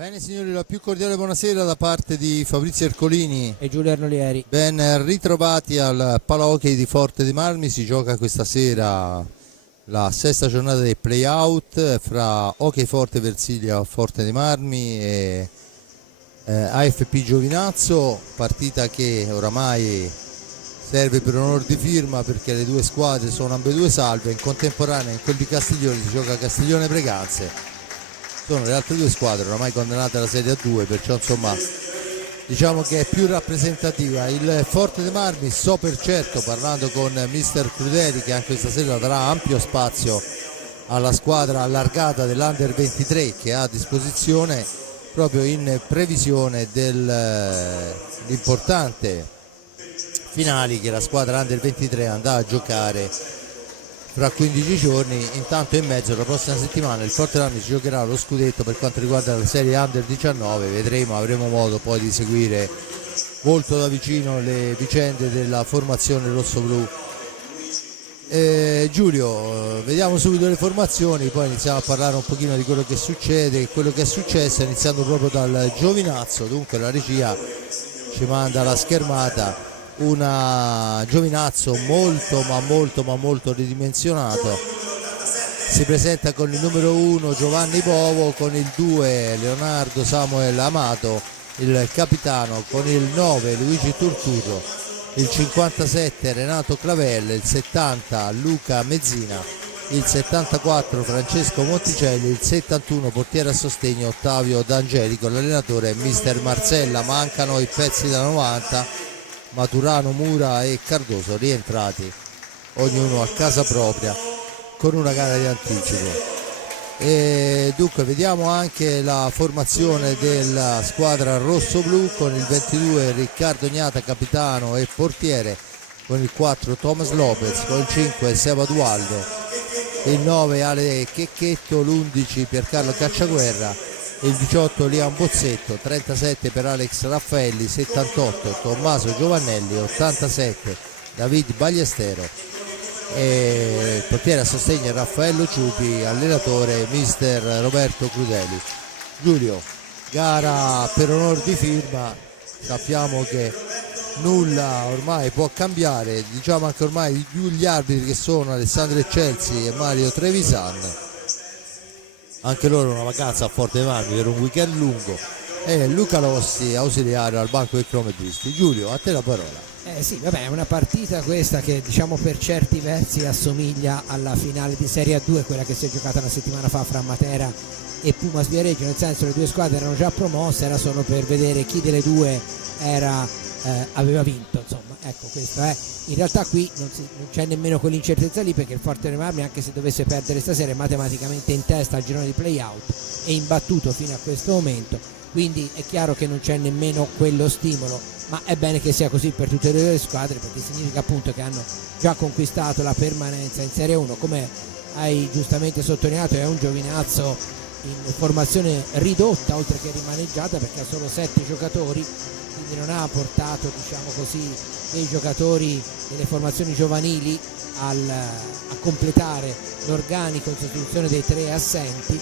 Bene signori, la più cordiale buonasera da parte di Fabrizio Ercolini e Giulio Arnolieri. Ben ritrovati al Palahockey di Forte dei Marmi. Si gioca questa sera la sesta giornata dei play-out fra Hockey Forte Versilia Forte dei Marmi e AFP Giovinazzo, partita che oramai serve per onor di firma perché le due squadre sono ambedue salve. In contemporanea in quel di Castiglione si gioca Castiglione Breganze. Sono le altre due squadre oramai condannate alla Serie A2, perciò insomma diciamo che è più rappresentativa il Forte dei Marmi. So per certo, parlando con mister Crudeli, che anche questa sera darà ampio spazio alla squadra allargata dell'Under 23 che ha a disposizione proprio in previsione dell'importante finali che la squadra Under 23 andrà a giocare fra 15 giorni. Intanto in mezzo la prossima settimana il Forte dei Marmi si giocherà lo scudetto per quanto riguarda la serie Under 19. Vedremo, avremo modo poi di seguire molto da vicino le vicende della formazione rossoblu. Giulio, vediamo subito le formazioni, poi iniziamo a parlare un pochino di quello che succede, quello che è successo, iniziando proprio dal Giovinazzo. Dunque la regia ci manda la schermata, una Giovinazzo molto ridimensionato. Si presenta con il numero 1 Giovanni Bovo, con il 2 Leonardo Samuel Amato, il capitano con il 9 Luigi Turturro, il 57 Renato Clavelle, il 70 Luca Mezzina, il 74 Francesco Monticelli, il 71 portiere a sostegno Ottavio D'Angelico, l'allenatore è mister Marzella. Mancano i pezzi da 90, Maturano, Mura e Cardoso, rientrati ognuno a casa propria con una gara di anticipo. E dunque vediamo anche la formazione della squadra rossoblu, con il 22 Riccardo Gnata capitano e portiere, con il 4 Thomas Lopez, con il 5 Seba Dualdo, il 9 Ale Checchetto, l'11 Piercarlo Cacciaguerra, il 18 Liam Bozzetto, 37 per Alex Raffaelli, 78 Tommaso Giovannelli, 87 David Bagliestero e il portiere a sostegno Raffaello Ciupi, allenatore mister Roberto Crudeli. Giulio, gara per onor di firma, sappiamo che nulla ormai può cambiare, diciamo anche ormai gli arbitri che sono Alessandro Eccelsi e Mario Trevisan, anche loro una vacanza a Forte dei Marmi per un weekend lungo, e Luca Lossi ausiliario al banco dei cronometristi. Giulio, a te la parola. Sì, vabbè, è una partita questa che diciamo per certi versi assomiglia alla finale di Serie A2, quella che si è giocata una settimana fa fra Matera e Pumas Viareggio, nel senso le due squadre erano già promosse, era solo per vedere chi delle due aveva vinto, insomma, ecco, questo è. In realtà qui non c'è nemmeno quell'incertezza lì, perché il Forte dei Marmi, anche se dovesse perdere stasera, è matematicamente in testa al girone di play-out e imbattuto fino a questo momento, quindi è chiaro che non c'è nemmeno quello stimolo, ma è bene che sia così per tutte e due le squadre, perché significa appunto che hanno già conquistato la permanenza in Serie 1. Come hai giustamente sottolineato, è un Giovinazzo in formazione ridotta oltre che rimaneggiata, perché ha solo 7 giocatori, quindi non ha portato, diciamo così, dei giocatori delle formazioni giovanili a completare l'organico in sostituzione dei 3 assenti,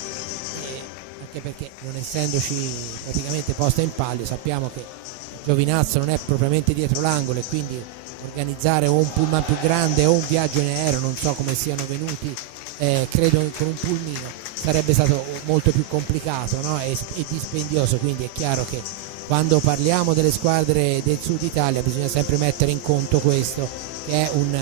anche perché non essendoci praticamente posta in palio, sappiamo che Giovinazzo non è propriamente dietro l'angolo, e quindi organizzare o un pullman più grande o un viaggio in aereo, non so come siano venuti, credo con un pulmino sarebbe stato molto più complicato, no? e dispendioso, quindi è chiaro che quando parliamo delle squadre del sud Italia bisogna sempre mettere in conto questo, che è un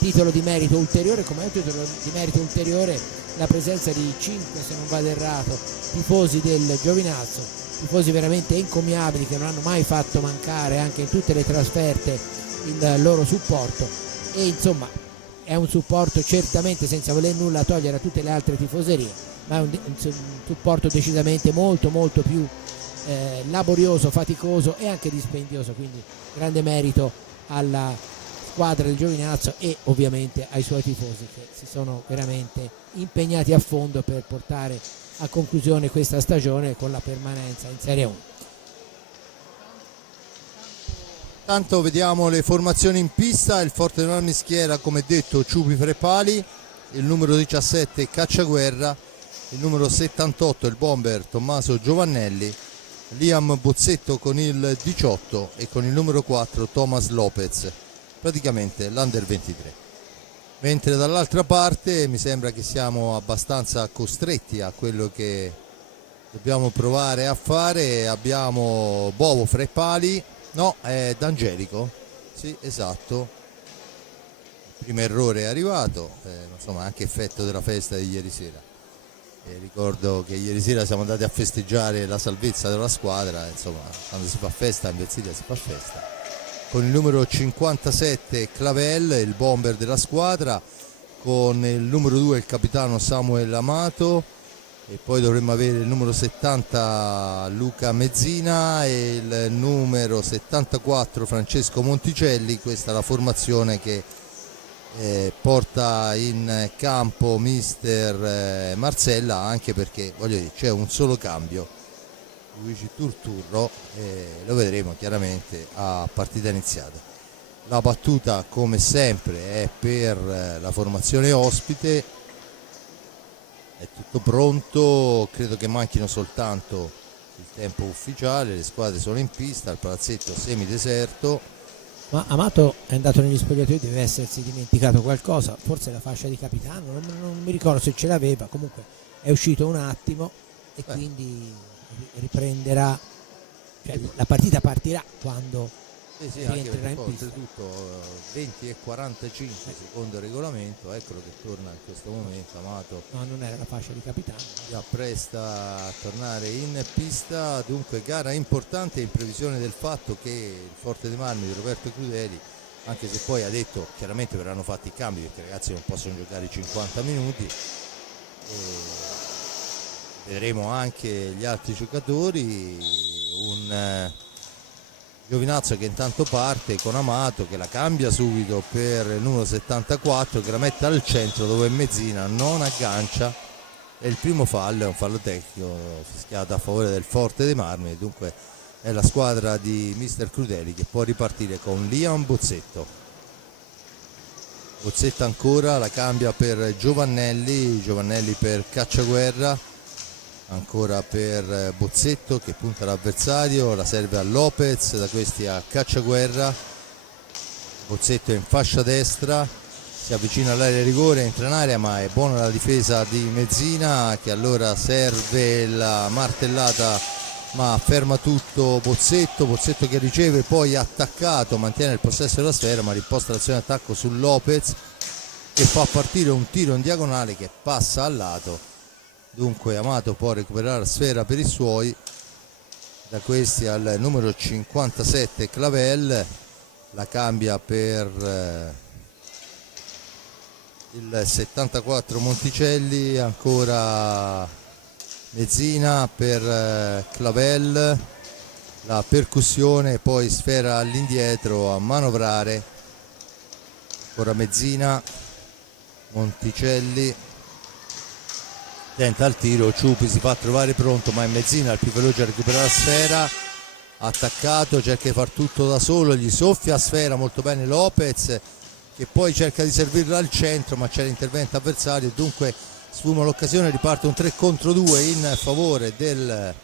titolo di merito ulteriore, come è un titolo di merito ulteriore la presenza di 5, se non vado errato, tifosi del Giovinazzo, tifosi veramente encomiabili che non hanno mai fatto mancare anche in tutte le trasferte il loro supporto, e insomma è un supporto certamente, senza voler nulla togliere a tutte le altre tifoserie, ma è un supporto decisamente molto più laborioso, faticoso e anche dispendioso, quindi grande merito alla squadra del Giovinazzo e ovviamente ai suoi tifosi, che si sono veramente impegnati a fondo per portare a conclusione questa stagione con la permanenza in Serie 1. Tanto vediamo le formazioni in pista. Il Forte dei Marmi schiera, come detto, Ciupi Frepali, il numero 17 Cacciaguerra, il numero 78 il bomber Tommaso Giovannelli, Liam Bozzetto con il 18 e con il numero 4 Thomas Lopez, praticamente l'Under 23. Mentre dall'altra parte mi sembra che siamo abbastanza costretti a quello che dobbiamo provare a fare. Abbiamo Bovo fra i pali, no, è D'Angelico, sì, esatto. Il primo errore è arrivato, insomma anche effetto della festa di ieri sera. Ricordo che ieri sera siamo andati a festeggiare la salvezza della squadra, insomma quando si fa festa in Versilia si fa festa. Con il numero 57 Clavel, il bomber della squadra, con il numero 2 il capitano Samuel Amato, e poi dovremmo avere il numero 70 Luca Mezzina e il numero 74 Francesco Monticelli. Questa è la formazione che porta in campo mister Marsella, anche perché voglio dire c'è un solo cambio, Luigi Turturro, lo vedremo chiaramente a partita iniziata. La battuta come sempre è per la formazione ospite, è tutto pronto, credo che manchino soltanto il tempo ufficiale, le squadre sono in pista, il palazzetto semideserto. Ma Amato è andato negli spogliatoi, deve essersi dimenticato qualcosa, forse la fascia di capitano, non mi ricordo se ce l'aveva, comunque è uscito un attimo e quindi riprenderà, cioè la partita partirà quando rientrerà in pista. Oltretutto 20 e 45 secondo il regolamento, eccolo che torna in questo momento Amato. No, non era la fascia di capitano. Si appresta a tornare in pista, dunque gara importante in previsione del fatto che il Forte dei Marmi di Roberto Crudeli, anche se poi ha detto chiaramente verranno fatti i cambi perché i ragazzi non possono giocare 50 minuti, vedremo anche gli altri giocatori, un Giovinazzo che intanto parte con Amato che la cambia subito per il numero 74 che la mette al centro dove Mezzina non aggancia, e il primo fallo è un fallo tecnico fischiato a favore del Forte dei Marmi. Dunque è la squadra di mister Crudeli che può ripartire con Liam Bozzetto. Bozzetto ancora, la cambia per Giovannelli per Cacciaguerra, ancora per Bozzetto che punta l'avversario, la serve a Lopez, da questi a Cacciaguerra. Bozzetto in fascia destra, si avvicina all'area di rigore, entra in area, ma è buona la difesa di Mezzina che allora serve la martellata ma ferma tutto Bozzetto che riceve, poi attaccato, mantiene il possesso della sfera ma riposta l'azione d'attacco su Lopez che fa partire un tiro in diagonale che passa al lato. Dunque Amato può recuperare la sfera per i suoi, da questi al numero 57 Clavel, la cambia per il 74 Monticelli, ancora Mezzina per Clavel, la percussione, poi sfera all'indietro a manovrare, ancora Mezzina, Monticelli tenta il tiro, Ciupi si fa trovare pronto ma è Mezzina il più veloce a recuperare la sfera, attaccato, cerca di far tutto da solo, gli soffia a sfera molto bene Lopez che poi cerca di servirla al centro ma c'è l'intervento avversario, dunque sfuma l'occasione, riparte un 3 contro 2 in favore del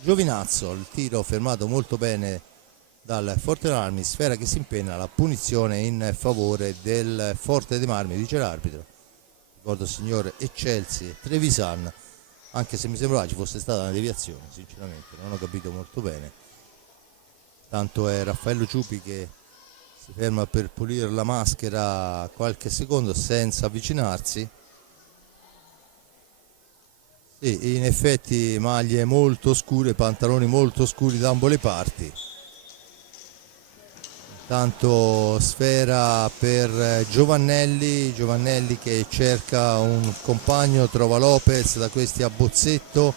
Giovinazzo, il tiro fermato molto bene dal Forte dei Marmi, sfera che si impenna, la punizione in favore del Forte dei Marmi, dice l'arbitro. Ricordo signor Eccelsi e Trevisan, anche se mi sembrava ci fosse stata una deviazione, sinceramente non ho capito molto bene. Tanto è Raffaello Ciupi che si ferma per pulire la maschera qualche secondo senza avvicinarsi. Sì, in effetti maglie molto scure, pantaloni molto scuri da ambo le parti. Tanto sfera per Giovannelli che cerca un compagno, trova Lopez, da questi a Bozzetto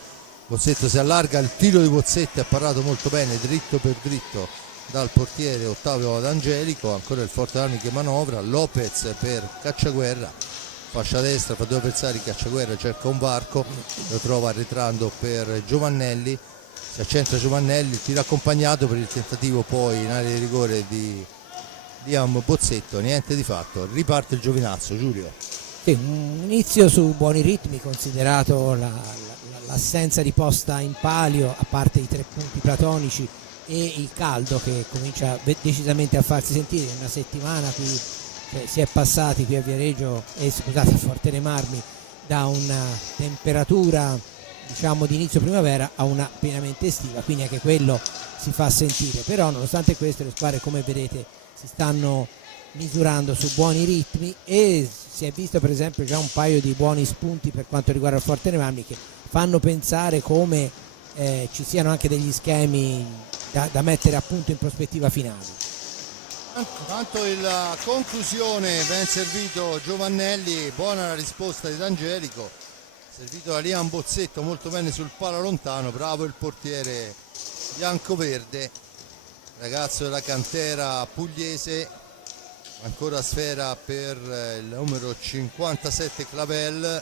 si allarga, il tiro di Bozzetto è parato molto bene dritto per dritto dal portiere Ottavio D'Angelico, ancora il Forte Armi che manovra, Lopez per Cacciaguerra, fascia destra, fa due avversari, Cacciaguerra cerca un varco, lo trova arretrando per Giovannelli, si accentra Giovannelli, tiro accompagnato per il tentativo poi in area di rigore di Liam Bozzetto, niente di fatto, riparte il Giovinazzo. Giulio. Sì, un inizio su buoni ritmi, considerato l'assenza di posta in palio, a parte i 3 punti platonici e il caldo che comincia decisamente a farsi sentire in una settimana qui, cioè, si è passati qui a Viareggio e scusate a Forte dei Marmi da una temperatura diciamo di inizio primavera a una pienamente estiva, quindi anche quello si fa sentire. Però nonostante questo le squadre, come vedete, si stanno misurando su buoni ritmi e si è visto per esempio già un paio di buoni spunti per quanto riguarda il Forte dei Marmi, che fanno pensare come ci siano anche degli schemi da mettere a punto in prospettiva finale. Tanto la conclusione, ben servito Giovannelli, buona la risposta di D'Angelico, servito da Liam Bozzetto molto bene sul palo lontano, bravo il portiere bianco-verde, ragazzo della cantera pugliese. Ancora sfera per il numero 57 Clavel,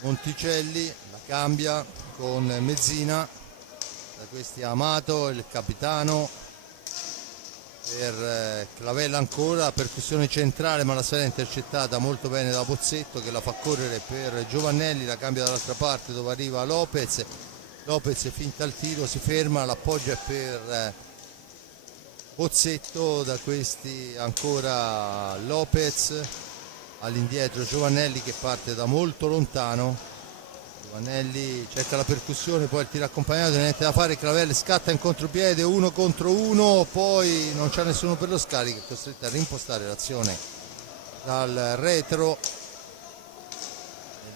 Monticelli la cambia con Mezzina, da questi Amato il capitano, per Clavel ancora, percussione centrale ma la sfera è intercettata molto bene da Bozzetto che la fa correre per Giovannelli, la cambia dall'altra parte dove arriva Lopez, Lopez finta il tiro, si ferma, l'appoggia per Bozzetto, da questi ancora Lopez, all'indietro Giovannelli che parte da molto lontano, Giovannelli cerca la percussione, poi il tiro accompagnato, niente da fare, Clavel scatta in contropiede, 1 contro 1, poi non c'è nessuno per lo scarico, è costretto a rimpostare l'azione dal retro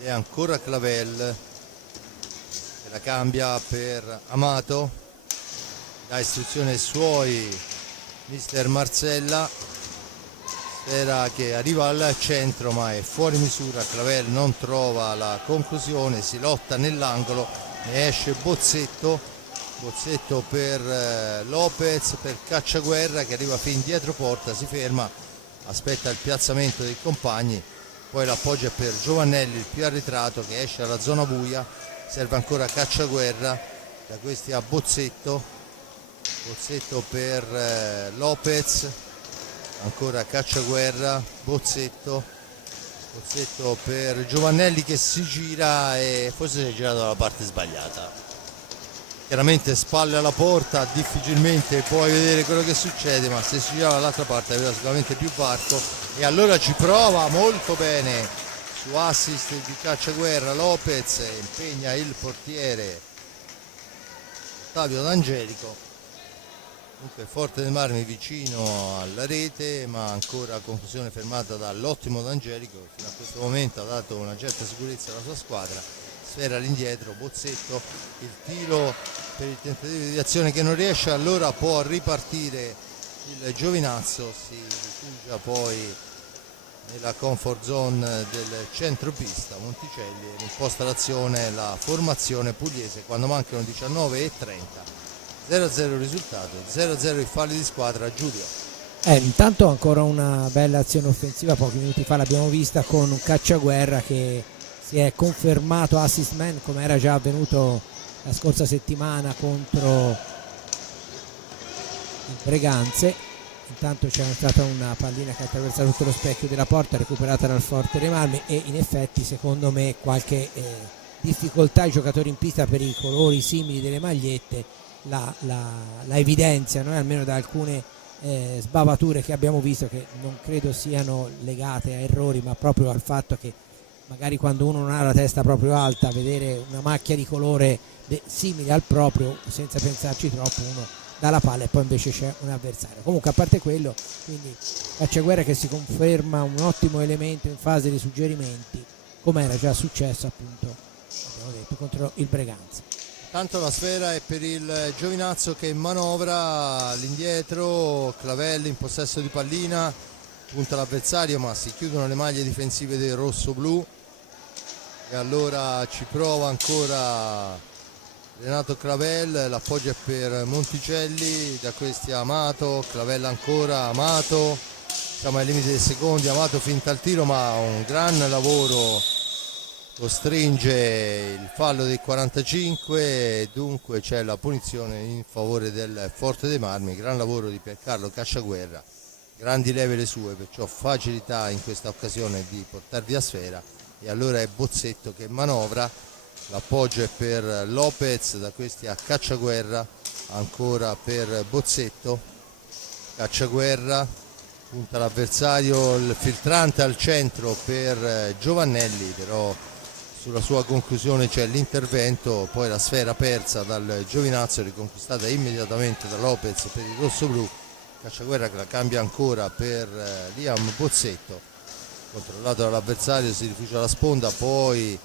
ed è ancora Clavel che la cambia per Amato, dà istruzione ai suoi mister Marcella, sfera che arriva al centro ma è fuori misura, Clavel non trova la conclusione, si lotta nell'angolo, ne esce Bozzetto, Bozzetto per Lopez, per Cacciaguerra che arriva fin dietro porta, si ferma, aspetta il piazzamento dei compagni, poi l'appoggia per Giovannelli, il più arretrato che esce alla zona buia, serve ancora Cacciaguerra, da questi a Bozzetto, Bozzetto per Lopez, ancora Cacciaguerra, Bozzetto per Giovannelli che si gira e forse si è girato dalla parte sbagliata, chiaramente spalle alla porta, difficilmente puoi vedere quello che succede, ma se si girava dall'altra parte aveva sicuramente più varco e allora ci prova molto bene su assist di Cacciaguerra Lopez, impegna il portiere Ottavio D'Angelico. Dunque Forte dei Marmi vicino alla rete, ma ancora conclusione fermata dall'ottimo D'Angelico, che fino a questo momento ha dato una certa sicurezza alla sua squadra. Sfera all'indietro, Bozzetto, il tiro per il tentativo di azione che non riesce, allora può ripartire il Giovinazzo, si rifugia poi nella comfort zone del centropista. Monticelli imposta l'azione, la formazione pugliese quando mancano 19:30. 0-0 il risultato, 0-0 i falli di squadra. Giulio. Intanto ancora una bella azione offensiva, pochi minuti fa l'abbiamo vista con un Cacciaguerra che si è confermato assist man come era già avvenuto la scorsa settimana contro il Breganze. Intanto c'è stata una pallina che ha attraversato tutto lo specchio della porta, recuperata dal Forte dei Marmi, e in effetti secondo me qualche difficoltà ai giocatori in pista per i colori simili delle magliette la evidenziano, almeno da alcune sbavature che abbiamo visto, che non credo siano legate a errori ma proprio al fatto che magari quando uno non ha la testa proprio alta, vedere una macchia di colore simile al proprio senza pensarci troppo uno dà la palla e poi invece c'è un avversario. Comunque a parte quello, quindi Cacciaguerra che si conferma un ottimo elemento in fase di suggerimenti, come era già successo appunto, abbiamo detto, contro il Breganze. Tanto la sfera è per il Giovinazzo che manovra all'indietro, Clavelli in possesso di pallina, punta l'avversario ma si chiudono le maglie difensive del rosso-blu e allora ci prova ancora Renato Clavel, l'appoggio è per Monticelli, da questi Amato, Clavel ancora, Amato, siamo ai limiti dei secondi, Amato finta il tiro ma un gran lavoro costringe il fallo dei 45 e dunque c'è la punizione in favore del Forte dei Marmi. Gran lavoro di Piercarlo Cacciaguerra grandi leve le sue, perciò facilità in questa occasione di portar via sfera, e allora è Bozzetto che manovra, l'appoggio è per Lopez, da questi a Cacciaguerra, ancora per Bozzetto, Cacciaguerra punta l'avversario, il filtrante al centro per Giovannelli, però sulla sua conclusione c'è l'intervento, poi la sfera persa dal Giovinazzo, riconquistata immediatamente da Lopez per il rossoblu. Cacciaguerra che la cambia ancora per Liam Bozzetto, controllato dall'avversario, si rifugia alla sponda, poi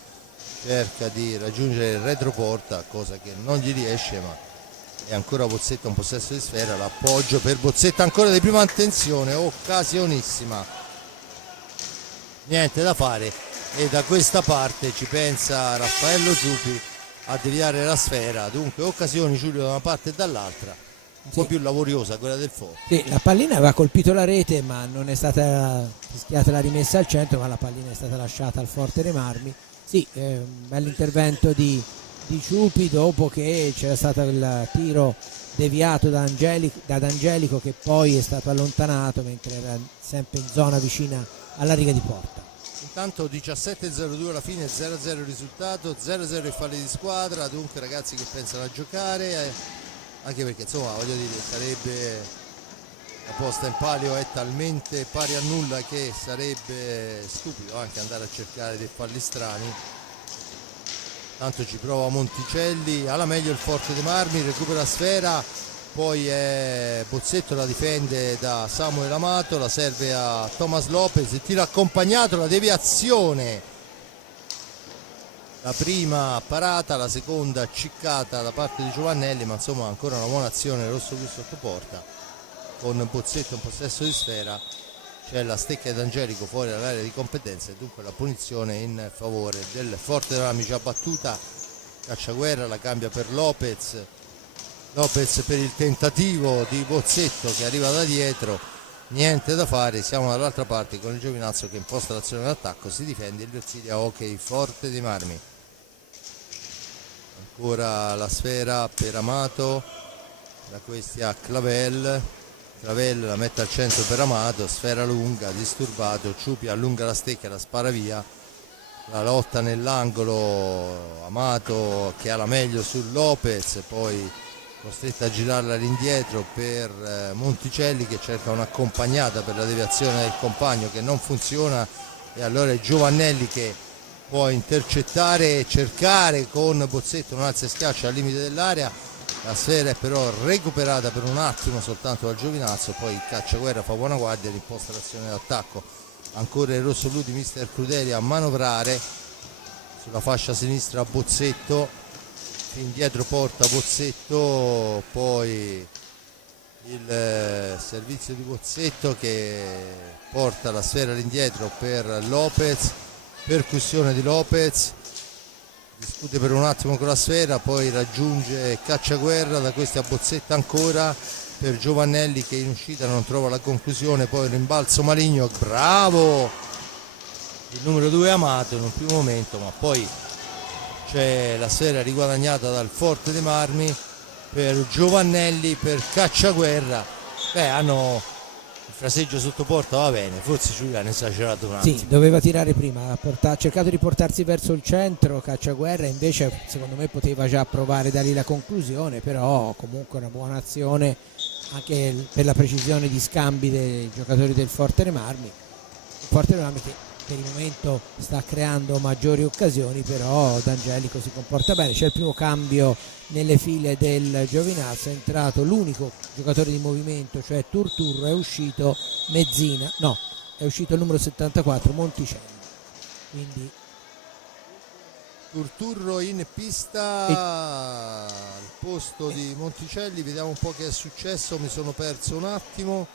cerca di raggiungere il retroporta, cosa che non gli riesce, ma è ancora Bozzetto in possesso di sfera, l'appoggio per Bozzetto ancora di prima attenzione, occasionissima, niente da fare, e da questa parte ci pensa Raffaello Zupi a deviare la sfera. Dunque occasioni, Giulio, da una parte e dall'altra, un po' più laboriosa quella del Forte. Sì, la pallina aveva colpito la rete, ma non è stata fischiata la rimessa al centro, ma la pallina è stata lasciata al Forte dei Marmi. Sì, un bell'intervento di Ciupi dopo che c'era stato il tiro deviato da D'Angelico, che poi è stato allontanato mentre era sempre in zona vicina alla riga di porta. Intanto 17:02 alla fine, 0-0 il risultato, 0-0 i falli di squadra. Dunque ragazzi che pensano a giocare, anche perché insomma voglio dire, sarebbe, la posta in palio è talmente pari a nulla che sarebbe stupido anche andare a cercare dei falli strani. Tanto ci prova Monticelli, alla meglio il Forte dei Marmi, recupera la sfera, poi è Bozzetto, la difende da Samuel Amato, la serve a Thomas Lopez, il tiro accompagnato, la deviazione, la prima parata, la seconda ciccata da parte di Giovannelli, ma insomma ancora una buona azione rosso-blu sotto porta, con Bozzetto in possesso di sfera. C'è la stecca d'Angelico fuori dall'area di competenza e dunque la punizione in favore del Forte dei Marmi, già battuta. Cacciaguerra la cambia per Lopez, Lopez per il tentativo di Bozzetto che arriva da dietro, niente da fare, siamo dall'altra parte con il Giovinazzo che imposta l'azione d'attacco, si difende il Versilia, ok, Forte dei Marmi. Ancora la sfera per Amato, da questi a Clavel la mette al centro per Amato, sfera lunga, disturbato, Ciupi allunga la stecca, la spara via, la lotta nell'angolo, Amato che ha la meglio su Lopez, poi costretto a girarla all'indietro per Monticelli che cerca un'accompagnata per la deviazione del compagno che non funziona, e allora è Giovannelli che può intercettare e cercare con Bozzetto, non alza e schiaccia al limite dell'area. La sfera è però recuperata per un attimo soltanto dal Giovinazzo, poi il Cacciaguerra fa buona guardia e imposta l'azione d'attacco. Ancora il rosso-blu di Mister Crudeli a manovrare sulla fascia sinistra Bozzetto, indietro porta Bozzetto, poi il servizio di Bozzetto che porta la sfera all'indietro per Lopez, percussione di Lopez, discute per un attimo con la sfera, poi raggiunge Cacciaguerra, da questi a Bozzetto ancora per Giovannelli che in uscita non trova la conclusione, poi un rimbalzo maligno, bravo il numero 2 Amato in un primo momento, ma poi c'è la sfera riguadagnata dal Forte dei Marmi per Giovannelli, per Cacciaguerra. Hanno il fraseggio sotto porta, va bene, forse Giuliano è esagerato un attimo. Sì, doveva tirare prima, ha cercato di portarsi verso il centro Cacciaguerra, invece secondo me poteva già provare da lì la conclusione, però comunque una buona azione anche per la precisione di scambi dei giocatori del Forte dei Marmi. Il Forte dei Marmi che per il momento sta creando maggiori occasioni, però D'Angelico si comporta bene. C'è il primo cambio nelle file del Giovinazzo, è entrato l'unico giocatore di movimento, cioè Turturro, è uscito Mezzina, no, è uscito il numero 74 Monticelli, quindi Turturro in pista al posto di Monticelli. Vediamo un po' che è successo, mi sono perso un attimo.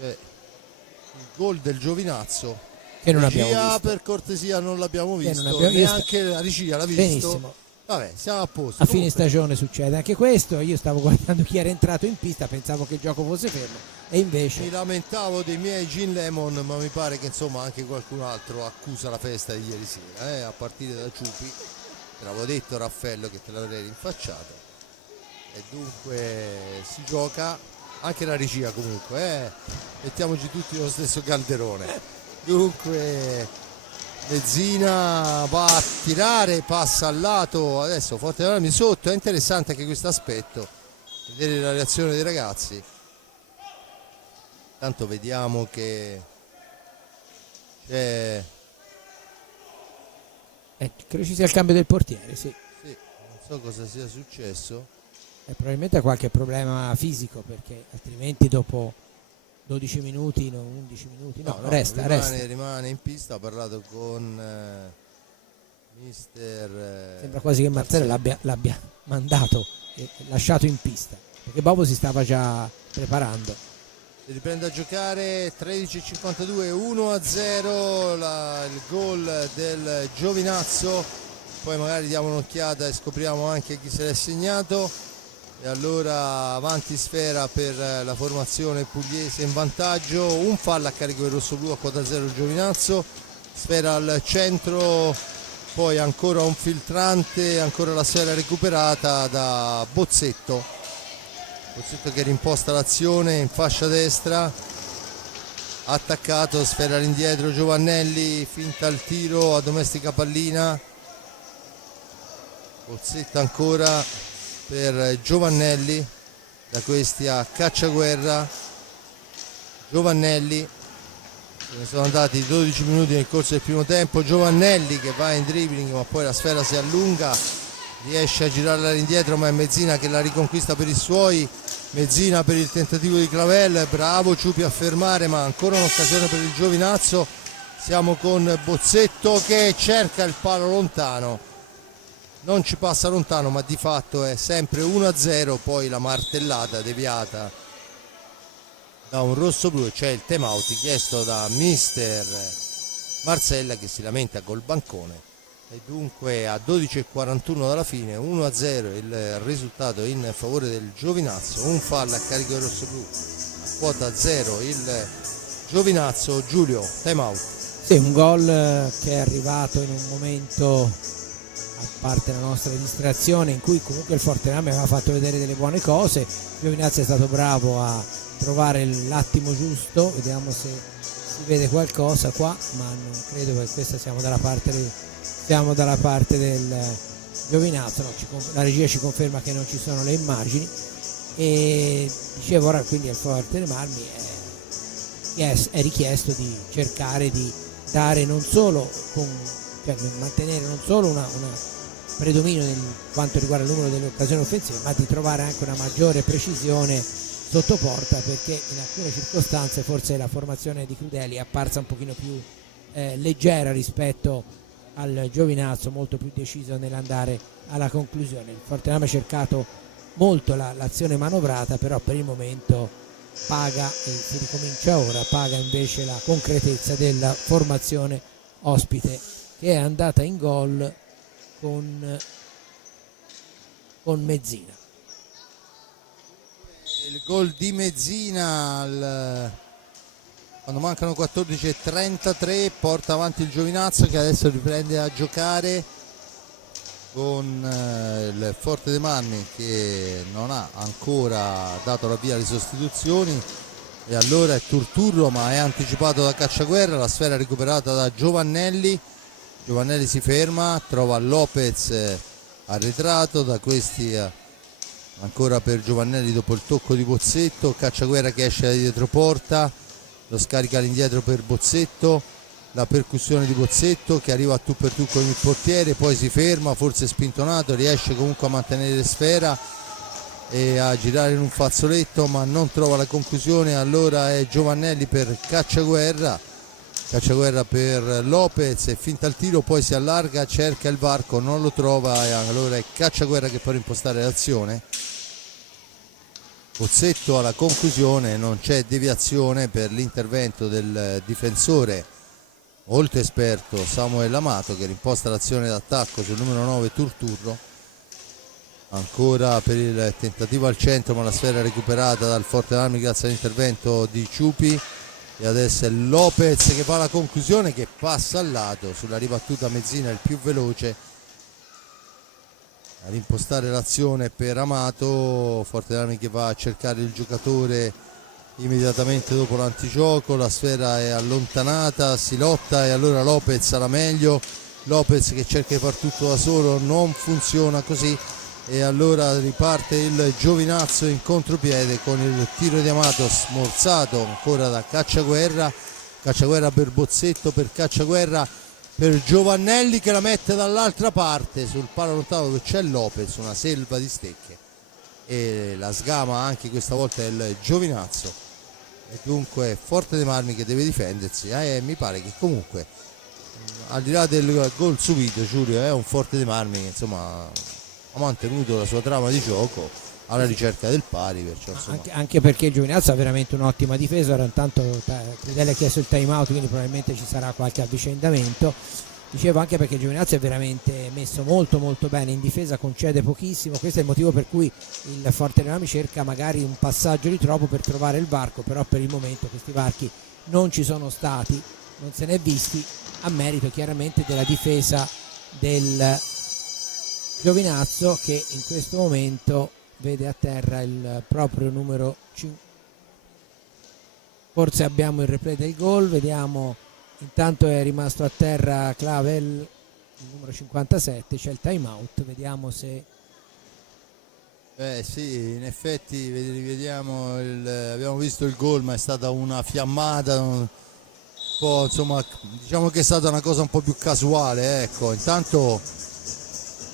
Il gol del Giovinazzo che non abbiamo visto. Per cortesia non l'abbiamo visto, neanche la regia l'ha visto. Benissimo. Vabbè, siamo a posto. A fine stagione succede anche questo. Io stavo guardando chi era entrato in pista, pensavo che il gioco fosse fermo e invece mi lamentavo dei miei Gin Lemon, ma mi pare che insomma anche qualcun altro accusa la festa di ieri sera, a partire da Ciupi. Te l'avevo detto, Raffaello, che te l'avrei rinfacciato. E dunque si gioca anche la regia comunque, mettiamoci tutti nello stesso calderone. Dunque Mezzina va a tirare, passa al lato, adesso Forte dei Marmi sotto. È interessante anche questo aspetto, vedere la reazione dei ragazzi. Tanto vediamo che c'è, credo ci sia il cambio del portiere, sì. sì, non so cosa sia successo. Probabilmente ha qualche problema fisico, perché altrimenti dopo 12 minuti, no, 11 minuti, no, resta. Rimane in pista. Ha parlato con mister. Sembra quasi che Marcello l'abbia mandato e lasciato in pista, perché Bobo si stava già preparando. Si riprende a giocare, 13:52, 1-0 il gol del Giovinazzo. Poi magari diamo un'occhiata e scopriamo anche chi se l'è segnato. E allora avanti sfera per la formazione pugliese in vantaggio, un fallo a carico del rossoblu a quota 0 il Giovinazzo, sfera al centro, poi ancora un filtrante, ancora la sfera recuperata da Bozzetto che rimposta l'azione in fascia destra, attaccato, sfera all'indietro Giovannelli, finta il tiro a domestica pallina, Bozzetto ancora per Giovannelli, da questi a Cacciaguerra. Giovannelli, ne sono andati 12 minuti nel corso del primo tempo. Giovannelli che va in dribbling, ma poi la sfera si allunga, riesce a girarla all'indietro, ma è Mezzina che la riconquista per i suoi. Mezzina per il tentativo di Clavel, bravo Ciupi a fermare, ma ancora un'occasione per il Giovinazzo. Siamo con Bozzetto che cerca il palo lontano, non ci passa lontano, ma di fatto è sempre 1-0. Poi la martellata deviata da un rossoblu e c'è il time out chiesto da mister Marcella, che si lamenta col bancone. E dunque a 12:41 dalla fine, 1-0 il risultato in favore del Giovinazzo. Un fallo a carico del rossoblu, a quota 0 il Giovinazzo. Giulio, time out. Sì, un gol che è arrivato in un momento, a parte la nostra distrazione, in cui comunque il Fortename aveva fatto vedere delle buone cose. Giovinazzo è stato bravo a trovare l'attimo giusto, vediamo se si vede qualcosa qua, ma non credo, che questa siamo dalla parte del Giovinazzo. No, la regia ci conferma che non ci sono le immagini, e dicevo ora quindi al Forte dei Marmi è richiesto di cercare di dare non solo mantenere non solo una predominio nel quanto riguarda il numero delle occasioni offensive, ma di trovare anche una maggiore precisione sotto porta, perché in alcune circostanze forse la formazione di Crudeli è apparsa un pochino più leggera rispetto al Giovinazzo, molto più deciso nell'andare alla conclusione. Il Fortename ha cercato molto l'azione manovrata, però per il momento paga, e si ricomincia ora, paga invece la concretezza della formazione ospite, che è andata in gol con Mezzina. Il gol di Mezzina quando mancano 14:33 porta avanti il Giovinazzo, che adesso riprende a giocare con il Forte dei Marmi, che non ha ancora dato la via alle sostituzioni, e allora è Turturro, ma è anticipato da Cacciaguerra. La sfera recuperata da Giovannelli si ferma, trova Lopez arretrato, da questi ancora per Giovannelli dopo il tocco di Bozzetto. Cacciaguerra che esce da dietro porta, lo scarica all'indietro per Bozzetto, la percussione di Bozzetto che arriva a tu per tu con il portiere, poi si ferma, forse spintonato, riesce comunque a mantenere sfera e a girare in un fazzoletto, ma non trova la conclusione. Allora è Giovannelli per Cacciaguerra per Lopez, e finta il tiro, poi si allarga, cerca il varco, non lo trova, e allora è Cacciaguerra che può impostare l'azione. Bozzetto alla conclusione, non c'è deviazione per l'intervento del difensore molto esperto Samuel Amato, che rimposta l'azione d'attacco sul numero 9 Turturro. Ancora per il tentativo al centro, ma la sfera è recuperata dal Forte dei Marmi grazie all'intervento di Ciupi, e adesso è Lopez che fa la conclusione, che passa al lato sulla ribattuta Mezzina, il più veloce. a rimpostare l'azione per Amato, Forte delle Armi che va a cercare il giocatore immediatamente dopo l'antigioco, la sfera è allontanata, si lotta e allora Lopez alla meglio, Lopez che cerca di far tutto da solo, non funziona così e allora riparte il Giovinazzo in contropiede con il tiro di Amato smorzato ancora da Cacciaguerra per Bozzetto, per Cacciaguerra, per Giovannelli che la mette dall'altra parte sul palo lontano dove c'è Lopez, una selva di stecche e la sgama anche questa volta il Giovinazzo e dunque Forte dei Marmi che deve difendersi. Mi pare che comunque al di là del gol subito Giulio è un Forte dei Marmi che insomma ha mantenuto la sua trama di gioco alla ricerca del pari, perciò, anche perché il Giovinazzo ha veramente un'ottima difesa. Ora intanto Crudele ha chiesto il time out, quindi probabilmente ci sarà qualche avvicendamento. Dicevo anche perché il Giovinazzo è veramente messo molto molto bene in difesa, concede pochissimo, questo è il motivo per cui il Forte dei Marmi cerca magari un passaggio di troppo per trovare il varco, però per il momento questi varchi non ci sono stati, non se ne è visti, a merito chiaramente della difesa del Giovinazzo che in questo momento vede a terra il proprio numero 5. Forse abbiamo il replay del gol, vediamo, intanto è rimasto a terra Clavel, il numero 57, c'è il time out, vediamo se sì, in effetti rivediamo abbiamo visto il gol, ma è stata una fiammata un po', insomma, diciamo che è stata una cosa un po' più casuale, ecco. Intanto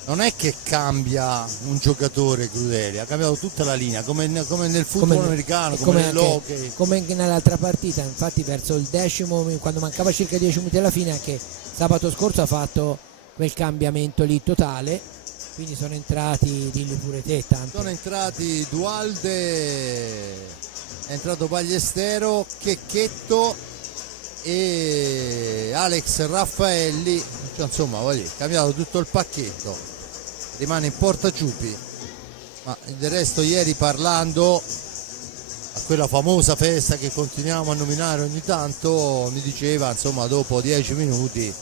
non è che cambia un giocatore Crudele, ha cambiato tutta la linea come nel football americano, come nell'hockey, come nell'altra partita. Infatti verso il 10°, quando mancava circa 10 minuti alla fine, anche sabato scorso ha fatto quel cambiamento lì totale, quindi sono entrati, dilli pure te tanto. Sono entrati Dualde, è entrato Ballestero, Checchetto e Alex Raffaelli, cioè, insomma voglio dire, cambiato tutto il pacchetto. Rimane in porta Ciupi, ma del resto ieri parlando a quella famosa festa che continuiamo a nominare ogni tanto mi diceva insomma dopo 10 minuti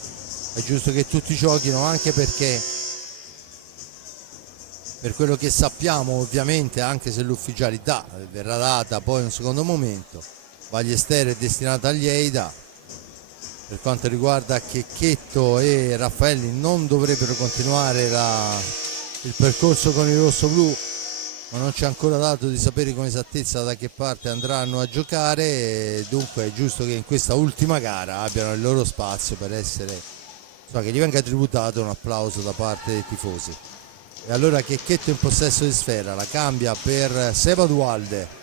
è giusto che tutti giochino, anche perché per quello che sappiamo ovviamente, anche se l'ufficialità verrà data poi in un secondo momento, Ballestero è destinata agli Lleida. Per quanto riguarda Checchetto e Raffaelli non dovrebbero continuare il percorso con i rossoblù, ma non c'è ancora dato di sapere con esattezza da che parte andranno a giocare e dunque è giusto che in questa ultima gara abbiano il loro spazio per essere, insomma, che gli venga tributato un applauso da parte dei tifosi. E allora Checchetto in possesso di sfera, la cambia per Seba Dualde.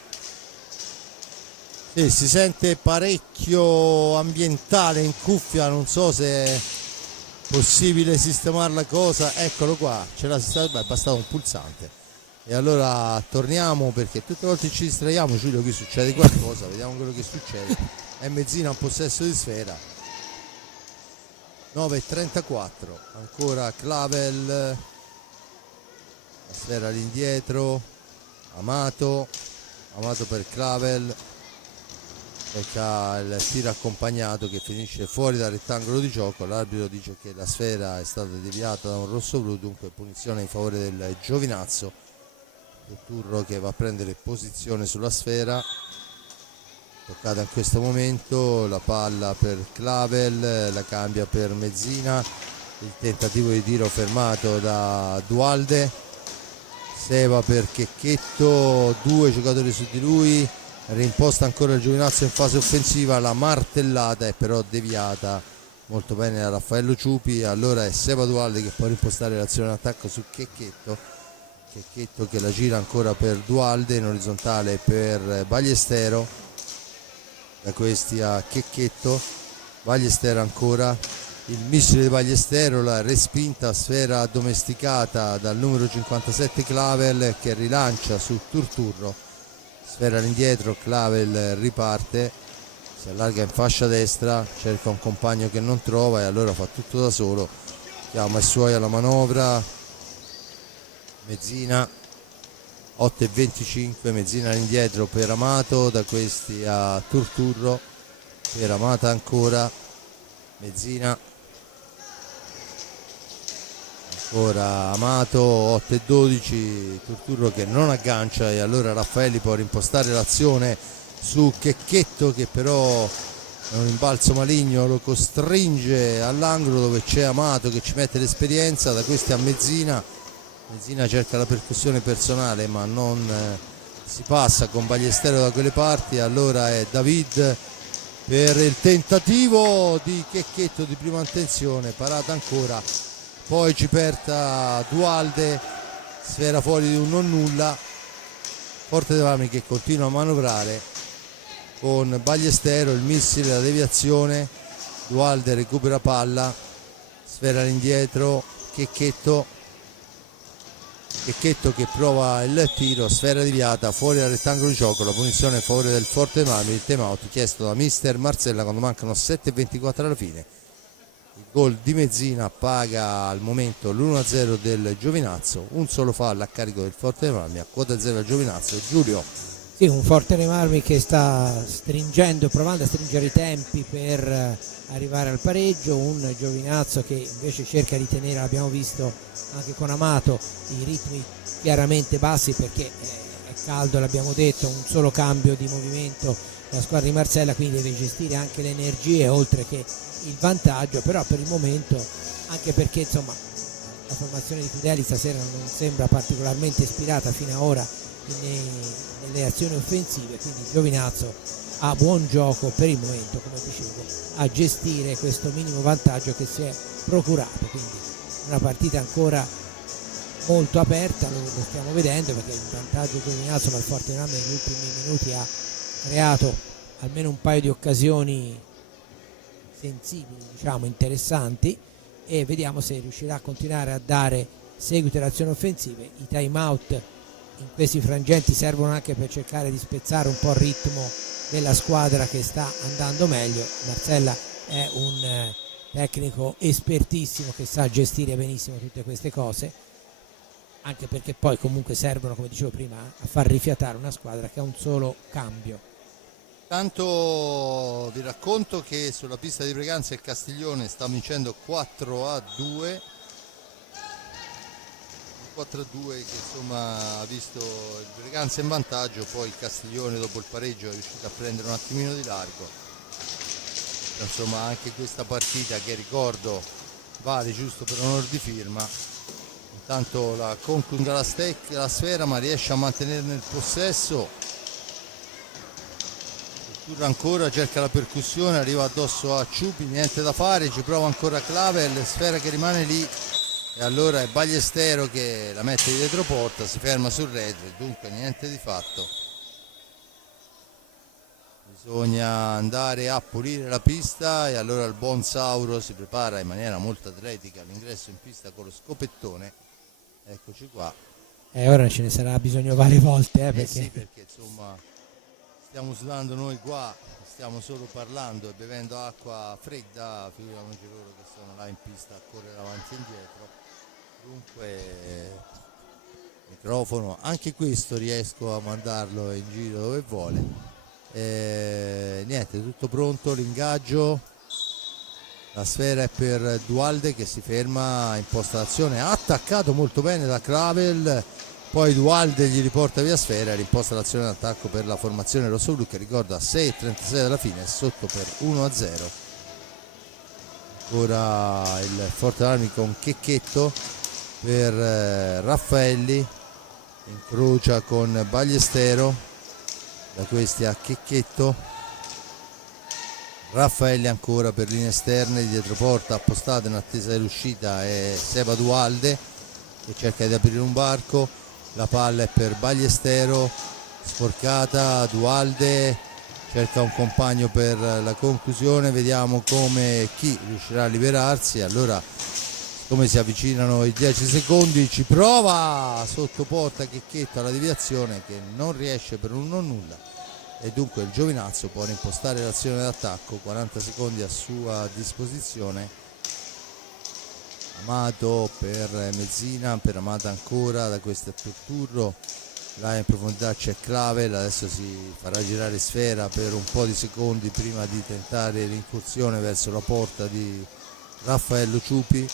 Sì, si sente parecchio ambientale in cuffia, non so se è possibile sistemare la cosa. Eccolo qua, ce l'ha sistemato, è bastato un pulsante. E allora torniamo, perché tutte le volte ci distraiamo Giulio, qui succede qualcosa, vediamo quello che succede. È Mezzina in possesso di sfera, 9:34, ancora Clavel, la sfera all'indietro, Amato per Clavel, cerca il tiro accompagnato che finisce fuori dal rettangolo di gioco. L'arbitro dice che la sfera è stata deviata da un rosso-blu, dunque punizione in favore del Giovinazzo. Turro che va a prendere posizione sulla sfera, toccata in questo momento, la palla per Clavel, la cambia per Mezzina, il tentativo di tiro fermato da Dualde, Seva per Checchetto, due giocatori su di lui, rimposta ancora il Giovinazzo in fase offensiva, la martellata è però deviata molto bene da Raffaello Ciupi. Allora è Seba Dualde che può rimpostare l'azione in attacco su Checchetto che la gira ancora per Dualde, in orizzontale per Ballestero, da questi a Checchetto, Ballestero ancora, il missile di Ballestero, la respinta, sfera addomesticata dal numero 57 Clavel che rilancia su Turturro, sfera all'indietro, Clavel riparte, si allarga in fascia destra, cerca un compagno che non trova e allora fa tutto da solo, chiama i suoi alla manovra. Mezzina, 8:25, Mezzina all'indietro per Amato, da questi a Turturro, per Amata ancora, Mezzina, Ora Amato 8 e 12, Turturro che non aggancia e allora Raffaelli può rimpostare l'azione su Checchetto che però è un imbalzo maligno, lo costringe all'angolo dove c'è Amato che ci mette l'esperienza, da questi a Mezzina cerca la percussione personale ma non si passa con Ballestero da quelle parti, allora è David per il tentativo di Checchetto di prima intenzione, parata ancora, poi Ciperta Dualde, sfera fuori di un non nulla, Forte dei Marmi che continua a manovrare con Ballestero, il missile, la deviazione, Dualde recupera palla, sfera all'indietro, Checchetto che prova il tiro, sfera deviata fuori dal rettangolo di gioco, la punizione a favore del Forte dei Marmi, il time out chiesto da mister Marcella quando mancano 7,24 alla fine. Il gol di Mezzina paga al momento l'1-0 del Giovinazzo, un solo fallo a carico del Forte dei Marmi, a quota 0 al Giovinazzo. Giulio. Sì, un Forte dei Marmi che sta provando a stringere i tempi per arrivare al pareggio, un Giovinazzo che invece cerca di tenere, l'abbiamo visto anche con Amato, i ritmi chiaramente bassi perché è caldo, l'abbiamo detto, un solo cambio di movimento la squadra di Marcella, quindi deve gestire anche le energie oltre che il vantaggio, però per il momento, anche perché insomma la formazione di Fideli stasera non sembra particolarmente ispirata fino ad ora nelle azioni offensive, quindi Giovinazzo ha buon gioco per il momento, come dicevo, a gestire questo minimo vantaggio che si è procurato, quindi una partita ancora molto aperta, lo stiamo vedendo perché il vantaggio di Giovinazzo, ma il Forte Marmi negli ultimi minuti ha creato almeno un paio di occasioni sensibili, diciamo interessanti, e vediamo se riuscirà a continuare a dare seguito alle azioni offensive. I time out in questi frangenti servono anche per cercare di spezzare un po' il ritmo della squadra che sta andando meglio. Marcella è un tecnico espertissimo che sa gestire benissimo tutte queste cose, anche perché poi comunque servono, come dicevo prima, a far rifiatare una squadra che ha un solo cambio. Tanto vi racconto che sulla pista di Breganza il Castiglione sta vincendo 4-2, 4-2 che insomma ha visto il Breganza in vantaggio, poi il Castiglione dopo il pareggio è riuscito a prendere un attimino di largo, insomma anche questa partita che ricordo vale giusto per onor di firma. Intanto la conclude la sfera ma riesce a mantenerne il possesso, ancora cerca la percussione, arriva addosso a Ciupi, niente da fare, ci prova ancora Clavel, sfera che rimane lì e allora è Ballestero che la mette di dietro porta, si ferma sul retro e dunque niente di fatto. Bisogna andare a pulire la pista e allora il buon Sauro si prepara in maniera molto atletica all'ingresso in pista con lo scopettone, eccoci qua. Ora ce ne sarà bisogno varie volte perché... Sì, perché insomma stiamo sudando noi qua, stiamo solo parlando e bevendo acqua fredda, figuriamoci loro che sono là in pista a correre avanti e indietro. Dunque microfono, anche questo riesco a mandarlo in giro dove vuole. Niente, tutto pronto, l'ingaggio, la sfera è per Dualde che si ferma, imposta l'azione, attaccato molto bene da Clavel. Poi Dualde gli riporta via sfera e rimposta l'azione d'attacco per la formazione rossoblu che ricorda 6:36 dalla fine, è sotto per 1-0. Ora il Forte Armi con Checchetto per Raffaelli, incrocia con Ballestero, da questi a Checchetto, Raffaelli ancora per linee esterne, dietro porta appostato in attesa dell'uscita è Seba Dualde che cerca di aprire un varco. La palla è per Ballestero, sporcata, Dualde cerca un compagno per la conclusione, vediamo come chi riuscirà a liberarsi. Allora, come si avvicinano i 10 secondi, ci prova sotto porta Checchetto alla deviazione che non riesce per un non nulla e dunque il Giovinazzo può impostare l'azione d'attacco, 40 secondi a sua disposizione. Amato per Mezzina, per Amato ancora, da questo a Turturro, là in profondità c'è Clavel, adesso si farà girare sfera per un po' di secondi prima di tentare l'incursione verso la porta di Raffaello Ciupi.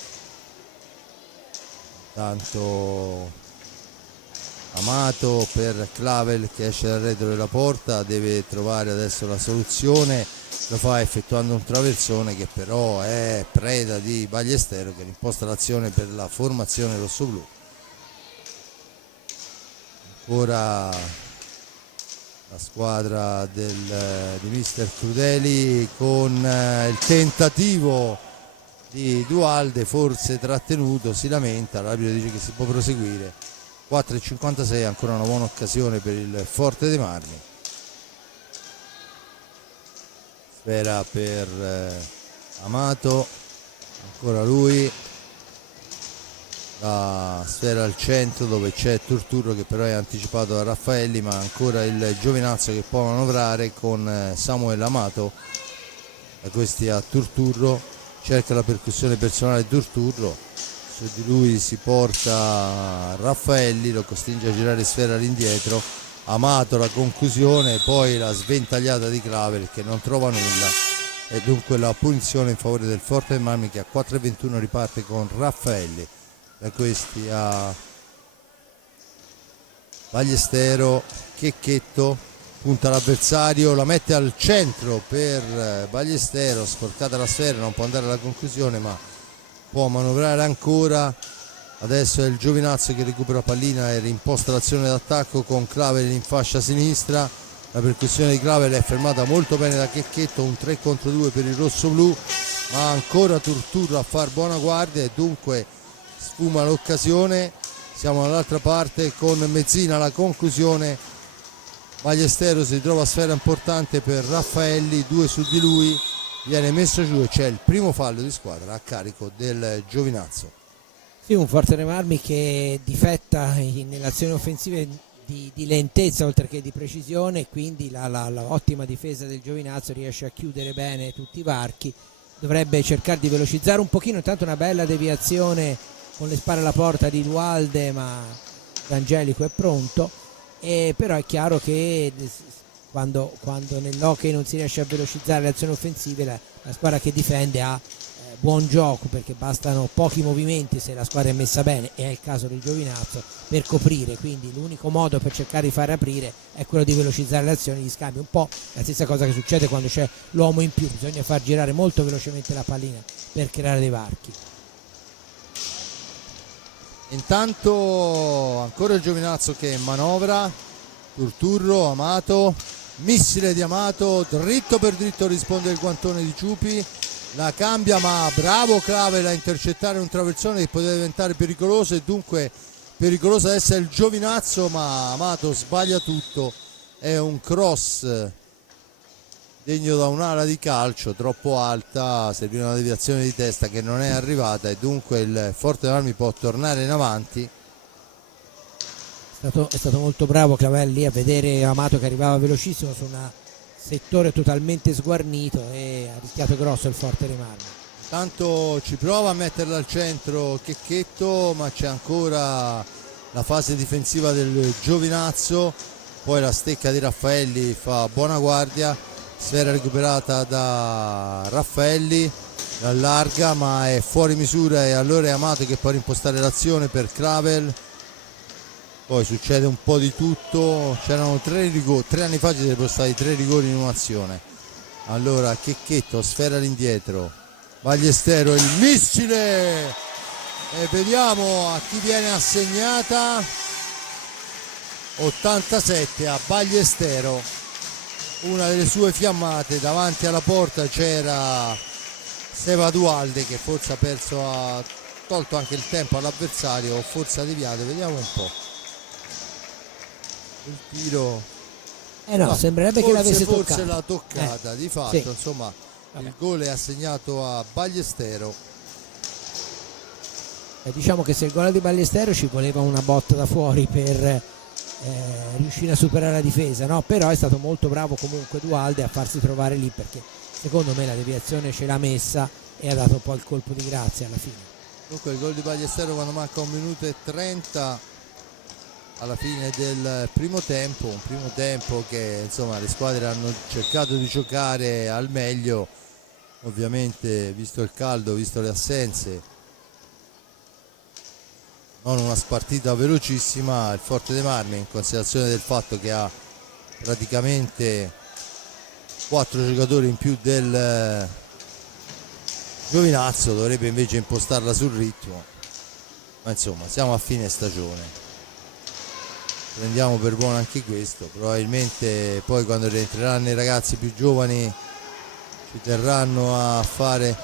Tanto Amato per Clavel che esce dal retro della porta, deve trovare adesso la soluzione, lo fa effettuando un traversone che però è preda di Ballestero che imposta l'azione per la formazione rossoblu. Ancora la squadra di mister Crudeli con il tentativo di Dualde, forse trattenuto, si lamenta, l'arbitro dice che si può proseguire. 4,56, ancora una buona occasione per il Forte dei Marmi. Sfera per Amato, ancora lui, la sfera al centro dove c'è Turturro che però è anticipato da Raffaelli, ma ancora il Giovinazzo che può manovrare con Samuel Amato. Da questi a Turturro, cerca la percussione personale Turturro, su di lui si porta Raffaelli, lo costringe a girare sfera all'indietro. Amato la conclusione, poi la sventagliata di Clavel che non trova nulla e dunque la punizione in favore del Forte dei Marmi che a 4,21 riparte con Raffaelli. Da questi a Ballestero, Checchetto punta l'avversario, la mette al centro per Ballestero, sporcata la sfera, non può andare alla conclusione ma può manovrare ancora. Adesso è il Giovinazzo che recupera pallina e rimposta l'azione d'attacco con Clavel in fascia sinistra. La percussione di Clavel è fermata molto bene da Checchetto, un 3 contro 2 per il rosso-blu, ma ancora Turturro a far buona guardia e dunque sfuma l'occasione. Siamo dall'altra parte con Mezzina, la conclusione. Ballestero si trova a sfera importante per Raffaelli, 2 su di lui, viene messo giù e c'è il primo fallo di squadra a carico del Giovinazzo. Sì, un Forte dei Marmi che difetta nelle azioni offensive di lentezza oltre che di precisione, quindi la ottima difesa del Giovinazzo riesce a chiudere bene tutti i varchi. Dovrebbe cercare di velocizzare un pochino, intanto una bella deviazione con le spare alla porta di Dualde, ma D'Angelico è pronto. Però è chiaro che quando nell'hockey non si riesce a velocizzare le azioni offensive, la squadra che difende ha buon gioco, perché bastano pochi movimenti se la squadra è messa bene, e è il caso del Giovinazzo, per coprire. Quindi l'unico modo per cercare di far aprire è quello di velocizzare le azioni, gli scambi. Un po' la stessa cosa che succede quando c'è l'uomo in più, bisogna far girare molto velocemente la pallina per creare dei varchi. Intanto ancora il Giovinazzo che manovra, Turturro, Amato, missile di Amato, dritto per dritto risponde il guantone di Ciupi, la cambia ma bravo Clavel a intercettare un traversone che poteva diventare pericoloso, e dunque pericoloso adesso è il Giovinazzo, ma Amato sbaglia tutto, è un cross degno da un'ala di calcio, troppo alta, serviva una deviazione di testa che non è arrivata e dunque il Forte dei Marmi può tornare in avanti. È stato molto bravo Clavelli a vedere Amato che arrivava velocissimo su un settore totalmente sguarnito, e ha rischiato grosso il Forte dei Marmi. Tanto ci prova a metterla al centro Checchetto, ma c'è ancora la fase difensiva del Giovinazzo, poi la stecca di Raffaelli fa buona guardia, sfera recuperata da Raffaelli, allarga ma è fuori misura e allora è Amato che può rimpostare l'azione per Clavel. Poi succede un po' di tutto, c'erano 3 rigori, 3 anni fa ci sarebbero stati 3 rigori in un'azione. Allora Checchetto, sfera all'indietro, Ballestero, il missile, e vediamo a chi viene assegnata. 87 a Ballestero, una delle sue fiammate. Davanti alla porta c'era Seva Dualde che forse ha tolto anche il tempo all'avversario, o forse ha deviato, vediamo un po'. Il tiro No, sembrerebbe che l'avesse forse toccata. l'ha toccata, di fatto, sì. insomma. Vabbè. Il gol è assegnato a Ballestero. Diciamo che se il gol di Ballestero ci voleva una botta da fuori per riuscire a superare la difesa, no? Però è stato molto bravo comunque Dualde a farsi trovare lì, perché secondo me la deviazione ce l'ha messa e ha dato un po' il colpo di grazia alla fine. Dunque il gol di Ballestero quando manca 1 minuto e 30 alla fine del primo tempo, un primo tempo che insomma le squadre hanno cercato di giocare al meglio, ovviamente visto il caldo, visto le assenze, non una spartita velocissima. Il Forte dei Marmi, in considerazione del fatto che ha praticamente 4 giocatori in più del Giovinazzo, dovrebbe invece impostarla sul ritmo, ma insomma siamo a fine stagione, prendiamo per buono anche questo. Probabilmente poi quando rientreranno i ragazzi più giovani ci terranno a fare,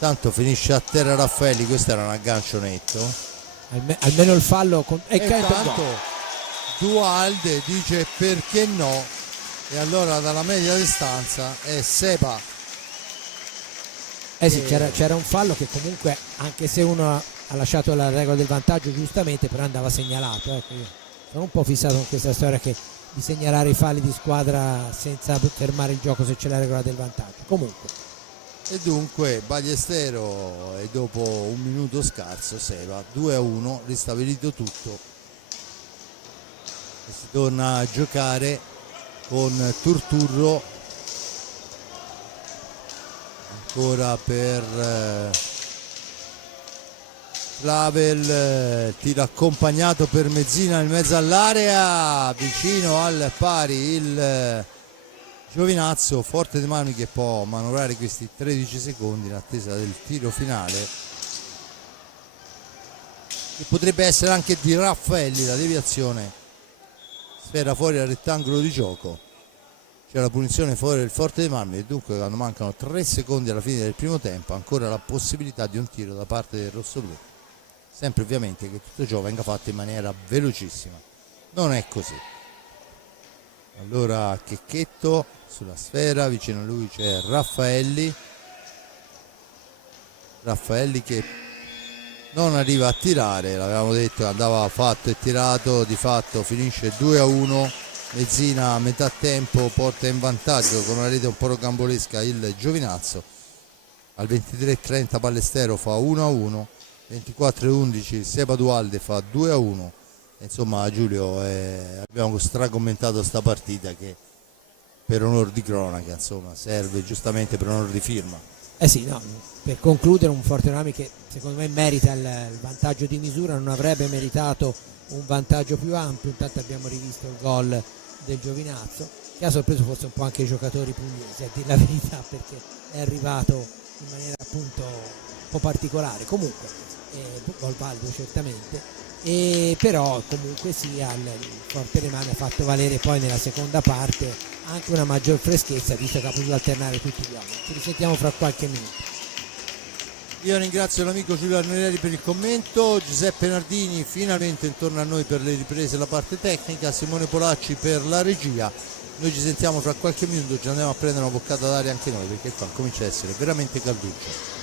tanto finisce a terra Raffaelli. Questo era un aggancio netto, almeno il fallo e intanto Dualde dice perché no, e allora dalla media distanza è Sepa. Sì, c'era un fallo che comunque, anche se uno ha lasciato la regola del vantaggio giustamente, però andava segnalato. Ecco, io sono un po' fissato con questa storia di segnalare i falli di squadra senza fermare il gioco se c'è la regola del vantaggio. Comunque, e dunque Ballestero, e dopo un minuto scarso Sepa, 2-1, ristabilito tutto, e si torna a giocare con Turturro ancora per Clavel, tiro accompagnato per Mezzina in mezzo all'area, vicino al pari il Giovinazzo. Forte dei Marmi che può manovrare questi 13 secondi in attesa del tiro finale, che potrebbe essere anche di Raffaelli. La deviazione, sfera fuori al rettangolo di gioco, c'è la punizione fuori del Forte dei Marmi, e dunque quando mancano 3 secondi alla fine del primo tempo ancora la possibilità di un tiro da parte del rossoblù, sempre ovviamente che tutto ciò venga fatto in maniera velocissima. Non è così. Allora Checchetto sulla sfera, vicino a lui c'è Raffaelli che non arriva a tirare, l'avevamo detto, andava fatto e tirato, di fatto finisce 2-1. Mezzina a metà tempo porta in vantaggio con una rete un po' rocambolesca il Giovinazzo. Al 23:30 Ballestero fa 1-1, 24:11 Sepa Dualde fa 2-1. Insomma Giulio, abbiamo stracommentato sta partita che per onor di cronaca, insomma, serve giustamente per onor di firma. Sì, no, per concludere, un Forte Marmi che secondo me merita il vantaggio di misura, non avrebbe meritato un vantaggio più ampio. Intanto abbiamo rivisto il gol del Giovinazzo, che ha sorpreso forse un po' anche i giocatori pugliesi, a dire la verità, perché è arrivato in maniera appunto un po' particolare. Comunque gol valido certamente, però comunque sia il Forte dei Marmi ha fatto valere poi nella seconda parte anche una maggior freschezza, visto che ha potuto alternare tutti gli uomini. Ci risentiamo fra qualche minuto. Io ringrazio l'amico Giulio Arnerieri per il commento, Giuseppe Nardini finalmente intorno a noi per le riprese e la parte tecnica, Simone Polacci per la regia. Noi ci sentiamo fra qualche minuto, ci andiamo a prendere una boccata d'aria anche noi, perché qua comincia a essere veramente calduccio.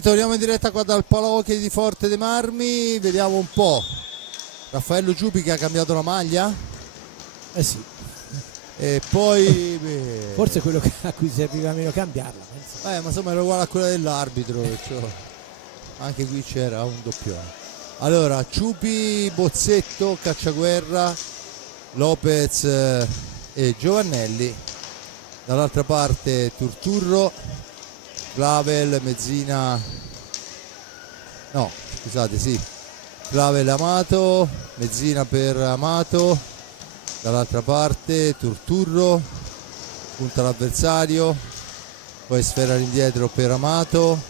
Torniamo in diretta qua dal Palahockey di Forte dei Marmi, vediamo un po'. Raffaello Giubi che ha cambiato la maglia. Sì. E poi forse quello a cui serviva meno cambiarla. ma insomma era uguale a quella dell'arbitro, cioè, anche qui c'era un doppione. Allora Ciupi, Bozzetto, Cacciaguerra, Lopez e Giovannelli. Dall'altra parte Turturro, Clavel, Mezzina, no scusate, sì, Clavel, Amato, Mezzina per Amato. Dall'altra parte Turturro, punta l'avversario, poi sfera all'indietro per Amato,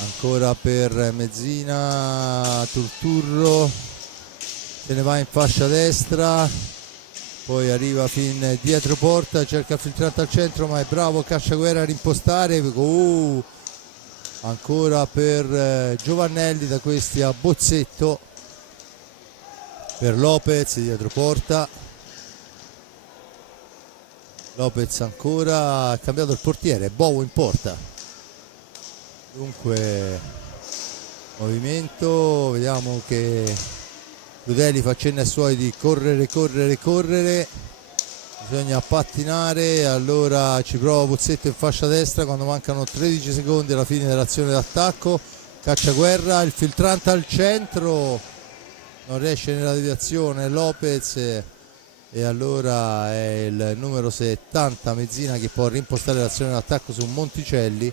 ancora per Mezzina, Turturro, se ne va in fascia destra, poi arriva fin dietro porta, cerca il filtrante al centro ma è bravo Cacciaguerra a rimpostare. Ancora per Giovannelli, da questi a Bozzetto, per Lopez dietro porta. Lopez ancora, ha cambiato il portiere, Bovo in porta. Dunque movimento, vediamo che Crudeli fa cenno ai suoi di correre, bisogna pattinare, allora ci prova Bozzetto in fascia destra quando mancano 13 secondi alla fine dell'azione d'attacco. Cacciaguerra, il filtrante al centro, non riesce nella deviazione Lopez, e allora è il numero 70 Mezzina che può rimpostare l'azione d'attacco su Monticelli.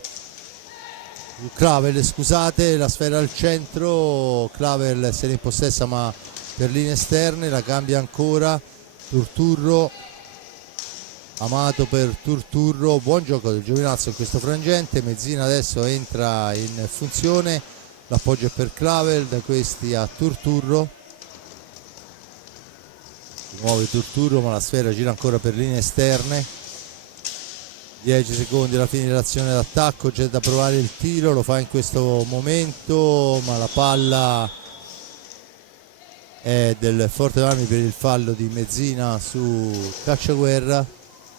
Clavel, scusate, la sfera al centro, Clavel se ne impossessa ma per linee esterne, la cambia ancora Turturro, Amato per Turturro, buon gioco del Giovinazzo in questo frangente. Mezzina adesso entra in funzione, l'appoggio è per Clavel, da questi a Turturro, si muove Turturro ma la sfera gira ancora per linee esterne. 10 secondi alla fine dell'azione d'attacco, c'è da provare il tiro, lo fa in questo momento ma la palla è del Forte dei Marmi per il fallo di Mezzina su Cacciaguerra,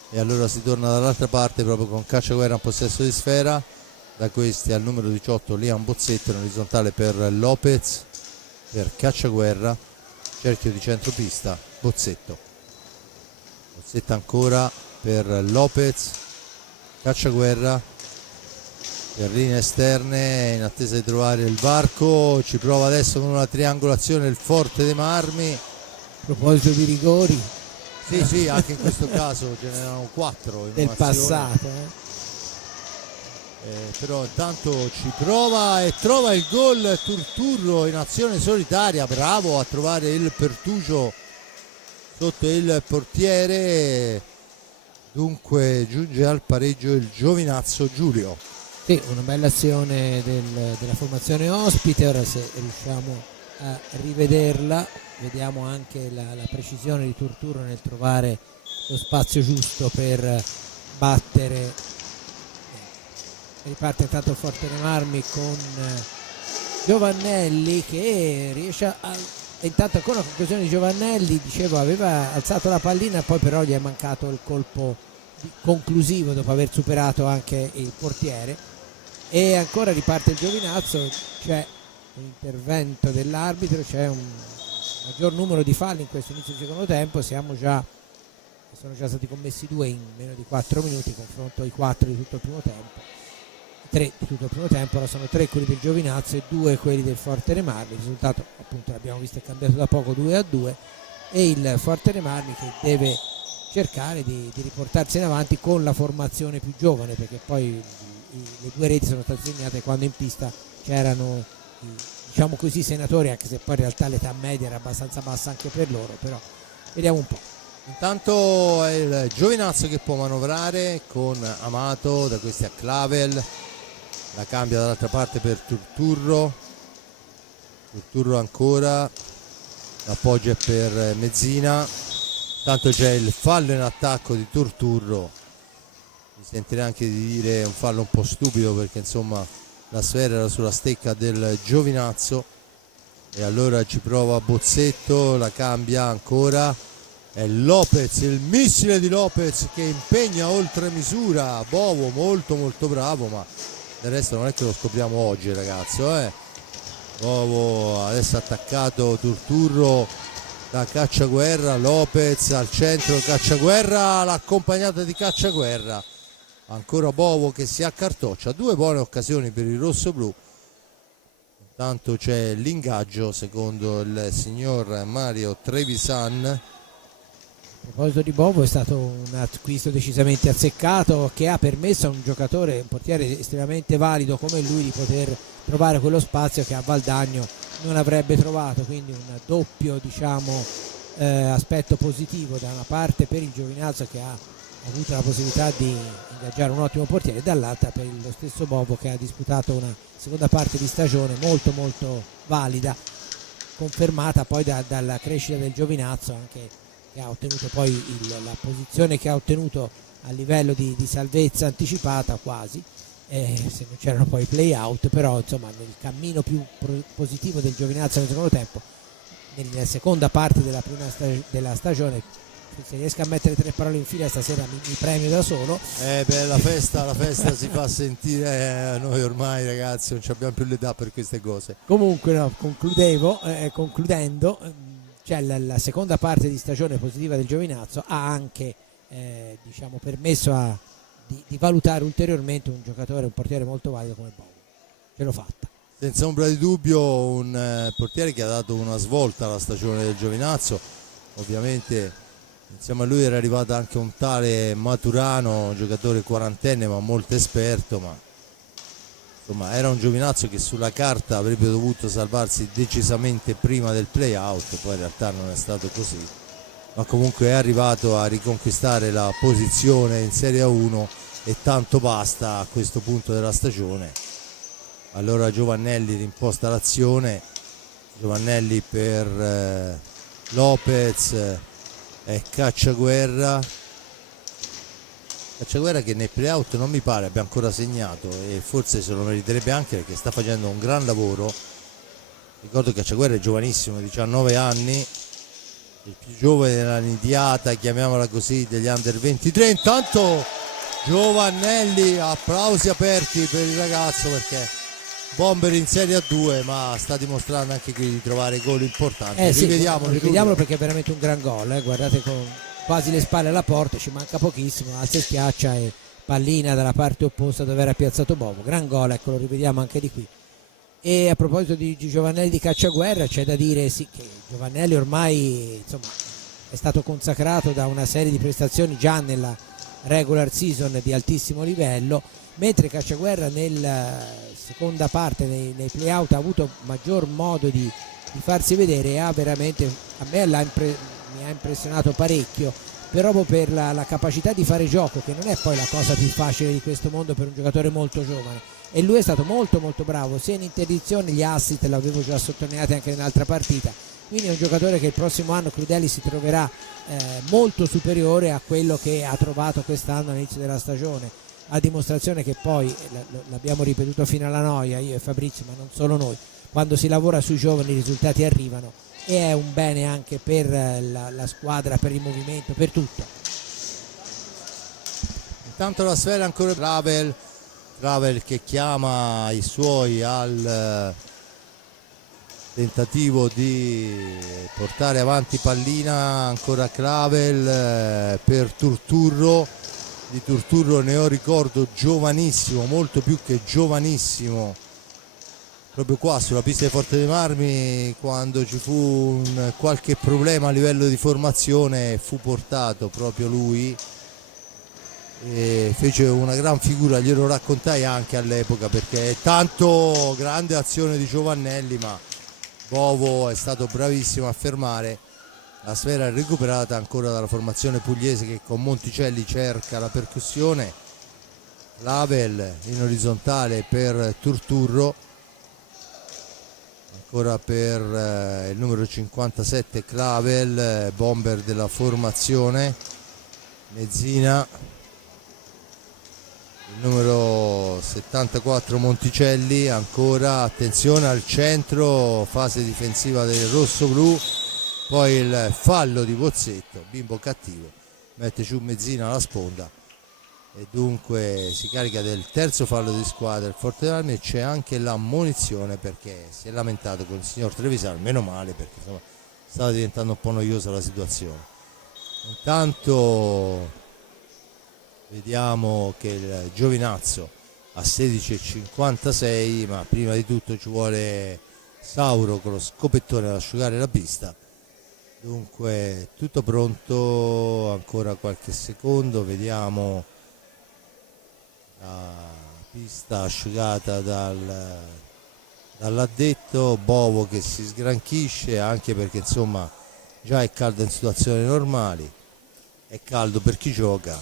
e allora si torna dall'altra parte proprio con Cacciaguerra in possesso di sfera, da questi al numero 18 Liam Bozzetto in orizzontale per Lopez, per Cacciaguerra, cerchio di centropista Bozzetto ancora per Lopez, Cacciaguerra per linee esterne in attesa di trovare il varco, ci prova adesso con una triangolazione il Forte dei Marmi. A proposito di rigori, sì, anche in questo caso ce n'erano 4 in del passato, però intanto ci prova e trova il gol Turturro in azione solitaria, bravo a trovare il Pertugio sotto il portiere. Dunque giunge al pareggio il Giovinazzo Giulio. Sì, una bella azione della formazione ospite. Ora se riusciamo a rivederla vediamo anche la precisione di Turturro nel trovare lo spazio giusto per battere. Riparte intanto il Forte dei Marmi con Giovannelli che riesce intanto ancora una conclusione di Giovannelli, dicevo aveva alzato la pallina, poi però gli è mancato il colpo conclusivo dopo aver superato anche il portiere. E ancora riparte il Giovinazzo, c'è un intervento dell'arbitro, c'è un maggior numero di falli in questo inizio di secondo tempo, sono già stati commessi 2 in meno di 4 minuti confronto ai 4 di tutto il primo tempo, 3 di tutto il primo tempo. Ora sono 3 quelli del Giovinazzo e 2 quelli del Forte dei Marmi. Il risultato appunto l'abbiamo visto, è cambiato da poco, 2-2, e il Forte dei Marmi che deve cercare di riportarsi in avanti con la formazione più giovane, perché poi le 2 reti sono state segnate quando in pista c'erano diciamo così senatori, anche se poi in realtà l'età media era abbastanza bassa anche per loro, però vediamo un po'. Intanto è il Giovinazzo che può manovrare con Amato, da questi a Clavel, la cambia dall'altra parte per Turturro ancora, l'appoggio è per Mezzina. Tanto c'è il fallo in attacco di Turturro, mi sentirei anche di dire un fallo un po' stupido perché insomma la sfera era sulla stecca del Giovinazzo, e allora ci prova Bozzetto, la cambia ancora, è Lopez, il missile di Lopez che impegna oltre misura Bovo, molto bravo, ma del resto non è che lo scopriamo oggi, ragazzo, Bovo adesso attaccato, Turturro da Cacciaguerra, Lopez al centro, Cacciaguerra, l'accompagnata di Cacciaguerra, ancora Bovo che si accartoccia, 2 buone occasioni per il rossoblu. Intanto c'è l'ingaggio secondo il signor Mario Trevisan. A proposito di Bovo, è stato un acquisto decisamente azzeccato che ha permesso a un giocatore, un portiere estremamente valido come lui, di poter trovare quello spazio che a Valdagno non avrebbe trovato, quindi un doppio, diciamo, aspetto positivo: da una parte per il Giovinazzo, che ha avuto la possibilità di ingaggiare un ottimo portiere, e dall'altra per lo stesso Bovo, che ha disputato una seconda parte di stagione molto molto valida, confermata poi dalla crescita del Giovinazzo, anche che ha ottenuto poi la posizione che ha ottenuto a livello di salvezza anticipata quasi, se non c'erano poi i play out, però insomma nel cammino più positivo del Giovinazzo nel secondo tempo, nella seconda parte della stagione. Se riesco a mettere 3 parole in fila stasera mi premio da solo. La festa si fa sentire, noi ormai, ragazzi, non abbiamo più l'età per queste cose. Comunque no, concludendo, cioè la seconda parte di stagione positiva del Giovinazzo ha anche diciamo permesso di valutare ulteriormente un giocatore, un portiere molto valido come Bovo. Ce l'ho fatta. Senza ombra di dubbio un portiere che ha dato una svolta alla stagione del Giovinazzo. Ovviamente insieme a lui era arrivato anche un tale Maturano, giocatore quarantenne ma molto esperto, ma insomma era un Giovinazzo che sulla carta avrebbe dovuto salvarsi decisamente prima del play out, poi in realtà non è stato così, ma comunque è arrivato a riconquistare la posizione in Serie A1 e tanto basta a questo punto della stagione. Allora Giovannelli rimposta l'azione, Giovannelli per Lopez e Cacciaguerra che nei play-out non mi pare abbia ancora segnato, e forse se lo meriterebbe anche perché sta facendo un gran lavoro. Ricordo che Cacciaguerra è giovanissimo, 19 anni, il più giovane della nidiata, chiamiamola così, degli under 23. Intanto Giovannelli, applausi aperti per il ragazzo, perché bomber in Serie A2, ma sta dimostrando anche qui di trovare gol importanti. Sì, rivediamolo perché è veramente un gran gol, guardate, con quasi le spalle alla porta, ci manca pochissimo, alza e schiaccia e pallina dalla parte opposta dove era piazzato Bovo. Gran gol, ecco, lo rivediamo anche di qui. E a proposito di Giovannelli di Cacciaguerra, c'è da dire sì che Giovannelli ormai insomma è stato consacrato da una serie di prestazioni già nella regular season di altissimo livello, mentre Cacciaguerra nella seconda parte nei play-out ha avuto maggior modo di farsi vedere e ha veramente, a me mi ha impressionato parecchio, proprio per la capacità di fare gioco, che non è poi la cosa più facile di questo mondo per un giocatore molto giovane, e lui è stato molto molto bravo sia in interdizione, gli assist l'avevo già sottolineato anche nell'altra partita, quindi è un giocatore che il prossimo anno Crudelli si troverà molto superiore a quello che ha trovato quest'anno all'inizio della stagione, a dimostrazione che poi l'abbiamo ripetuto fino alla noia io e Fabrizio, ma non solo noi, quando si lavora sui giovani i risultati arrivano, e è un bene anche per la squadra, per il movimento, per tutto. Intanto la sfera ancora Travel che chiama i suoi al tentativo di portare avanti pallina, ancora Clavel per Turturro. Di Turturro ne ho ricordo giovanissimo, molto più che giovanissimo, proprio qua sulla pista di Forte dei Marmi, quando ci fu qualche problema a livello di formazione, fu portato proprio lui e fece una gran figura, glielo raccontai anche all'epoca, perché è tanto grande azione di Giovannelli, ma Bovo è stato bravissimo a fermare. La sfera è recuperata ancora dalla formazione pugliese che con Monticelli cerca la percussione. Lavel in orizzontale per Turturro, ancora per il numero 57 Clavel, bomber della formazione. Mezzina, il numero 74 Monticelli, ancora attenzione al centro, fase difensiva del rosso-blu. Poi il fallo di Pozzetto, bimbo cattivo, mette giù Mezzina alla sponda e dunque si carica del terzo fallo di squadra il Forte dei Marmi, e c'è anche la munizione perché si è lamentato con il signor Trevisano, meno male perché insomma stava diventando un po' noiosa la situazione. Intanto vediamo che il Giovinazzo a 16,56, ma prima di tutto ci vuole Sauro con lo scopettone ad asciugare la pista. Dunque tutto pronto, ancora qualche secondo, vediamo la pista asciugata dall'addetto. Bovo che si sgranchisce, anche perché insomma già è caldo in situazioni normali, è caldo per chi gioca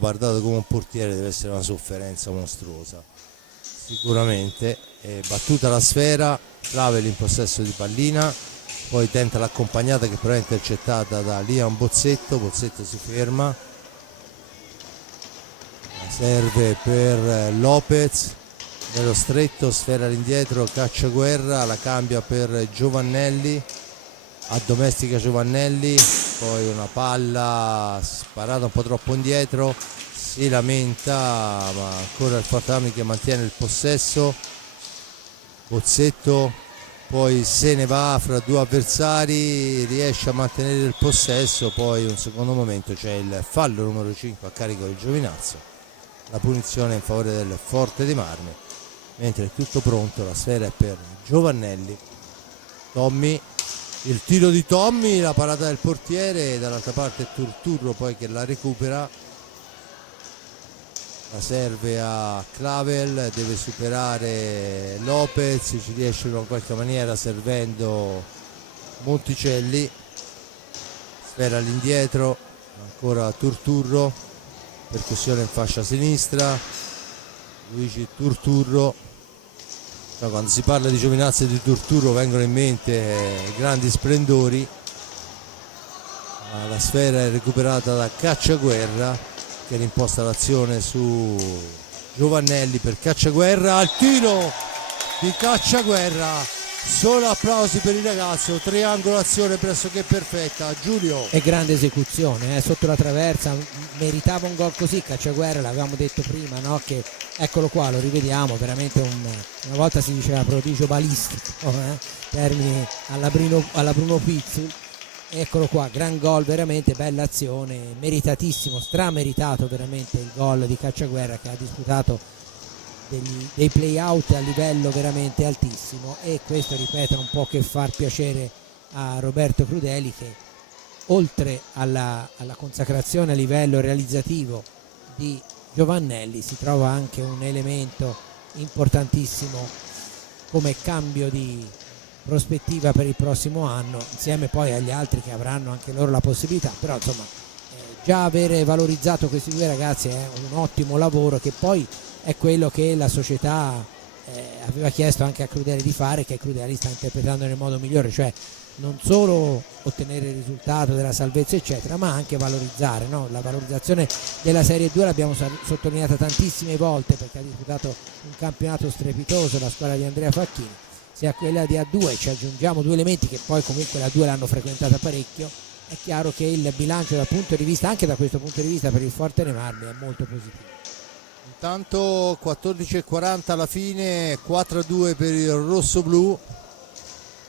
pardato come un portiere deve essere una sofferenza mostruosa sicuramente. È battuta la sfera, Clavel in possesso di pallina, poi tenta l'accompagnata che però è intercettata da Liam Bozzetto si ferma, la serve per Lopez nello stretto, sfera all'indietro, Cacciaguerra, la cambia per Giovannelli, addomestica Giovannelli, poi una palla sparata un po' troppo indietro, si lamenta, ma ancora il Forte Marmi che mantiene il possesso. Bozzetto poi se ne va fra due avversari, riesce a mantenere il possesso, poi un secondo momento c'è il fallo numero 5 a carico del Giovinazzo, la punizione in favore del Forte dei Marmi, mentre è tutto pronto, la sfera è per Giovannelli. Tommy, il tiro di Tommy, la parata del portiere, dall'altra parte è Turturro poi che la recupera, la serve a Clavel, deve superare Lopez, ci riesce in qualche maniera servendo Monticelli, sfera all'indietro, ancora Turturro, percussione in fascia sinistra, Luigi Turturro. Quando si parla di Giovinazzo e di Turturro vengono in mente grandi splendori. La sfera è recuperata da Cacciaguerra che rimposta l'azione su Giovannelli per Cacciaguerra, al tiro di Cacciaguerra, solo applausi per il ragazzo, triangolazione pressoché perfetta. Giulio, e grande esecuzione sotto la traversa, meritava un gol così Cacciaguerra, l'avevamo detto prima, no? Che eccolo qua, lo rivediamo, veramente una volta si diceva prodigio balistico, termini alla Bruno Pizzul. Eccolo qua, gran gol, veramente bella azione, meritatissimo, strameritato veramente il gol di Cacciaguerra, che ha disputato dei play out a livello veramente altissimo, e questo, ripeto, non può che far piacere a Roberto Crudeli, che oltre alla consacrazione a livello realizzativo di Giovannelli si trova anche un elemento importantissimo come cambio di prospettiva per il prossimo anno, insieme poi agli altri che avranno anche loro la possibilità. Però insomma già avere valorizzato questi due ragazzi è un ottimo lavoro, che poi è quello che la società aveva chiesto anche a Crudeli di fare, che Crudeli sta interpretando nel modo migliore, cioè non solo ottenere il risultato della salvezza eccetera, ma anche valorizzare, no? La valorizzazione della Serie 2 l'abbiamo sottolineata tantissime volte, perché ha disputato un campionato strepitoso la squadra di Andrea Facchini, sia quella di A2, ci aggiungiamo due elementi che poi comunque la 2 l'hanno frequentata parecchio, è chiaro che il bilancio dal punto di vista, anche da questo punto di vista, per il Forte dei Marmi è molto positivo. Intanto 14,40 alla fine, 4-2 per il rosso-blu,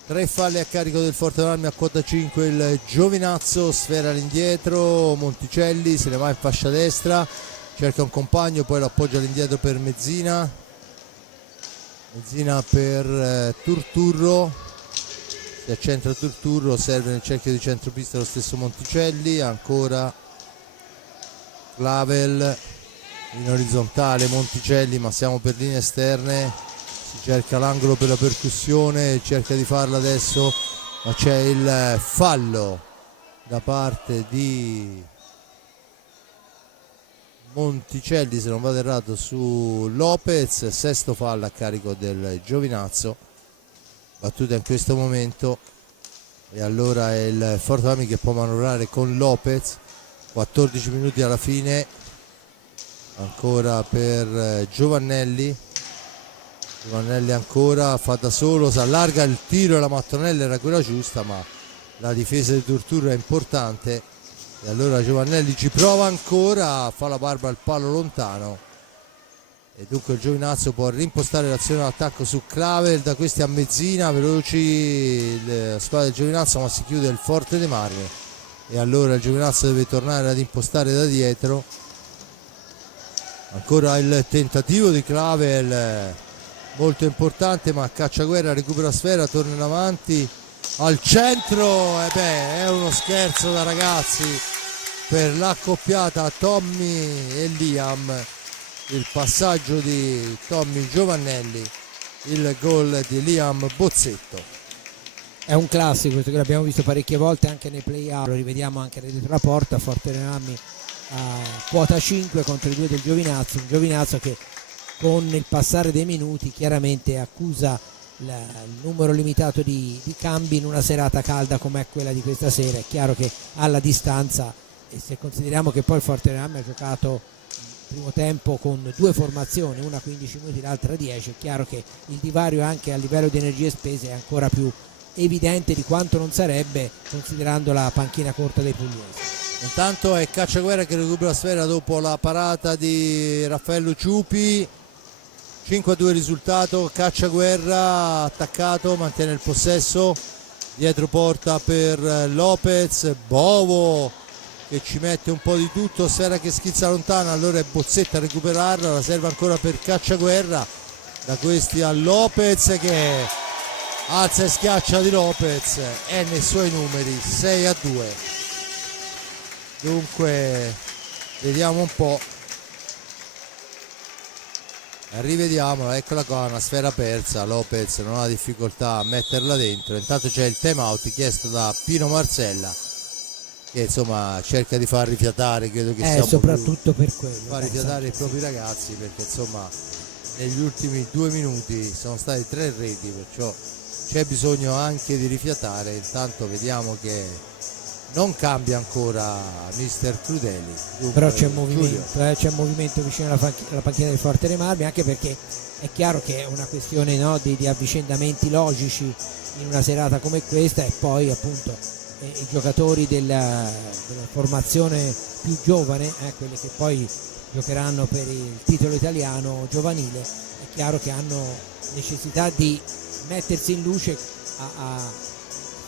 3 falli a carico del Forte dei Marmi, a quota 5 il Giovinazzo, sfera all'indietro, Monticelli se ne va in fascia destra, cerca un compagno, poi lo appoggia all'indietro per Mezzina per Turturro, si accentra Turturro, serve nel cerchio di centropista lo stesso Monticelli, ancora Clavel in orizzontale Monticelli, ma siamo per linee esterne, si cerca l'angolo per la percussione, cerca di farla adesso, ma c'è il fallo da parte di Monticelli, se non vado errato, su Lopez, sesto fallo a carico del Giovinazzo, battuta in questo momento, e allora è il Forte dei Marmi che può manovrare con Lopez. 14 minuti alla fine, ancora per Giovannelli ancora, fa da solo, si allarga il tiro e la mattonella era quella giusta, ma la difesa di Turturro è importante, e allora Giovannelli ci prova ancora, fa la barba al palo lontano e dunque il Giovinazzo può rimpostare l'azione d'attacco su Clavel. Da questi a mezzina, veloci la squadra del Giovinazzo, ma si chiude il Forte dei Marmi e allora il Giovinazzo deve tornare ad impostare da dietro. Ancora il tentativo di Clavel, molto importante, ma Cacciaguerra recupera sfera, torna in avanti al centro, e è uno scherzo da ragazzi per l'accoppiata Tommy e Liam, il passaggio di Tommy Giovannelli, il gol di Liam Bozzetto. È un classico questo che l'abbiamo visto parecchie volte anche nei play-out, lo rivediamo anche dietro la porta. Forte dei Marmi a quota 5 contro i 2 del Giovinazzo, un Giovinazzo che con il passare dei minuti chiaramente accusa il numero limitato di cambi in una serata calda come quella di questa sera. È chiaro che alla distanza, e se consideriamo che poi il Forte dei Marmi ha giocato il primo tempo con 2 formazioni, una 15 minuti l'altra 10, è chiaro che il divario anche a livello di energie spese è ancora più evidente di quanto non sarebbe considerando la panchina corta dei pugliesi. Intanto è Cacciaguerra che recupera la sfera dopo la parata di Raffaello Ciupi. 5-2 risultato, Cacciaguerra attaccato, mantiene il possesso, dietro porta per Lopez, Bovo che ci mette un po' di tutto, sfera che schizza lontana, allora è Bozzetta a recuperarla, la serve ancora per Cacciaguerra, da questi a Lopez che alza e schiaccia di Lopez, è nei suoi numeri, 6-2. Dunque vediamo un po', rivediamola, eccola qua, una sfera persa, Lopez non ha difficoltà a metterla dentro. Intanto c'è il time out chiesto da Pino Marsella che insomma cerca di far rifiatare, credo che sia soprattutto per quello, far rifiatare i propri ragazzi, perché insomma negli ultimi 2 minuti sono stati 3 reti, perciò c'è bisogno anche di rifiatare. Intanto vediamo che non cambia ancora mister Crudeli. Dunque, però c'è movimento vicino alla panchina del Forte dei Marmi, anche perché è chiaro che è una questione, no, di avvicendamenti logici in una serata come questa, e poi appunto i giocatori della formazione più giovane, quelli che poi giocheranno per il titolo italiano giovanile, è chiaro che hanno necessità di mettersi in luce a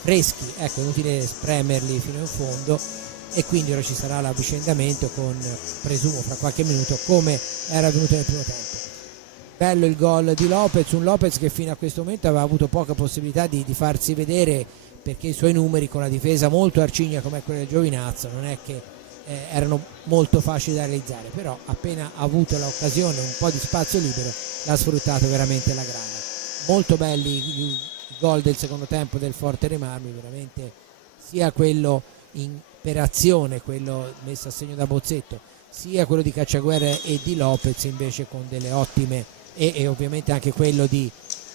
freschi, ecco, inutile spremerli fino in fondo, e quindi ora ci sarà l'avvicendamento con, presumo fra qualche minuto, come era avvenuto nel primo tempo. Bello il gol di Lopez, un Lopez che fino a questo momento aveva avuto poca possibilità di farsi vedere, perché i suoi numeri con la difesa molto arcigna come quella del Giovinazzo non è che erano molto facili da realizzare, però appena ha avuto l'occasione, un po' di spazio libero, l'ha sfruttato veramente alla grande. Molto belli i gol del secondo tempo del Forte dei Marmi, veramente, sia quello per azione, quello messo a segno da Bozzetto, sia quello di Cacciaguerra e di Lopez invece con delle ottime, e ovviamente anche quello di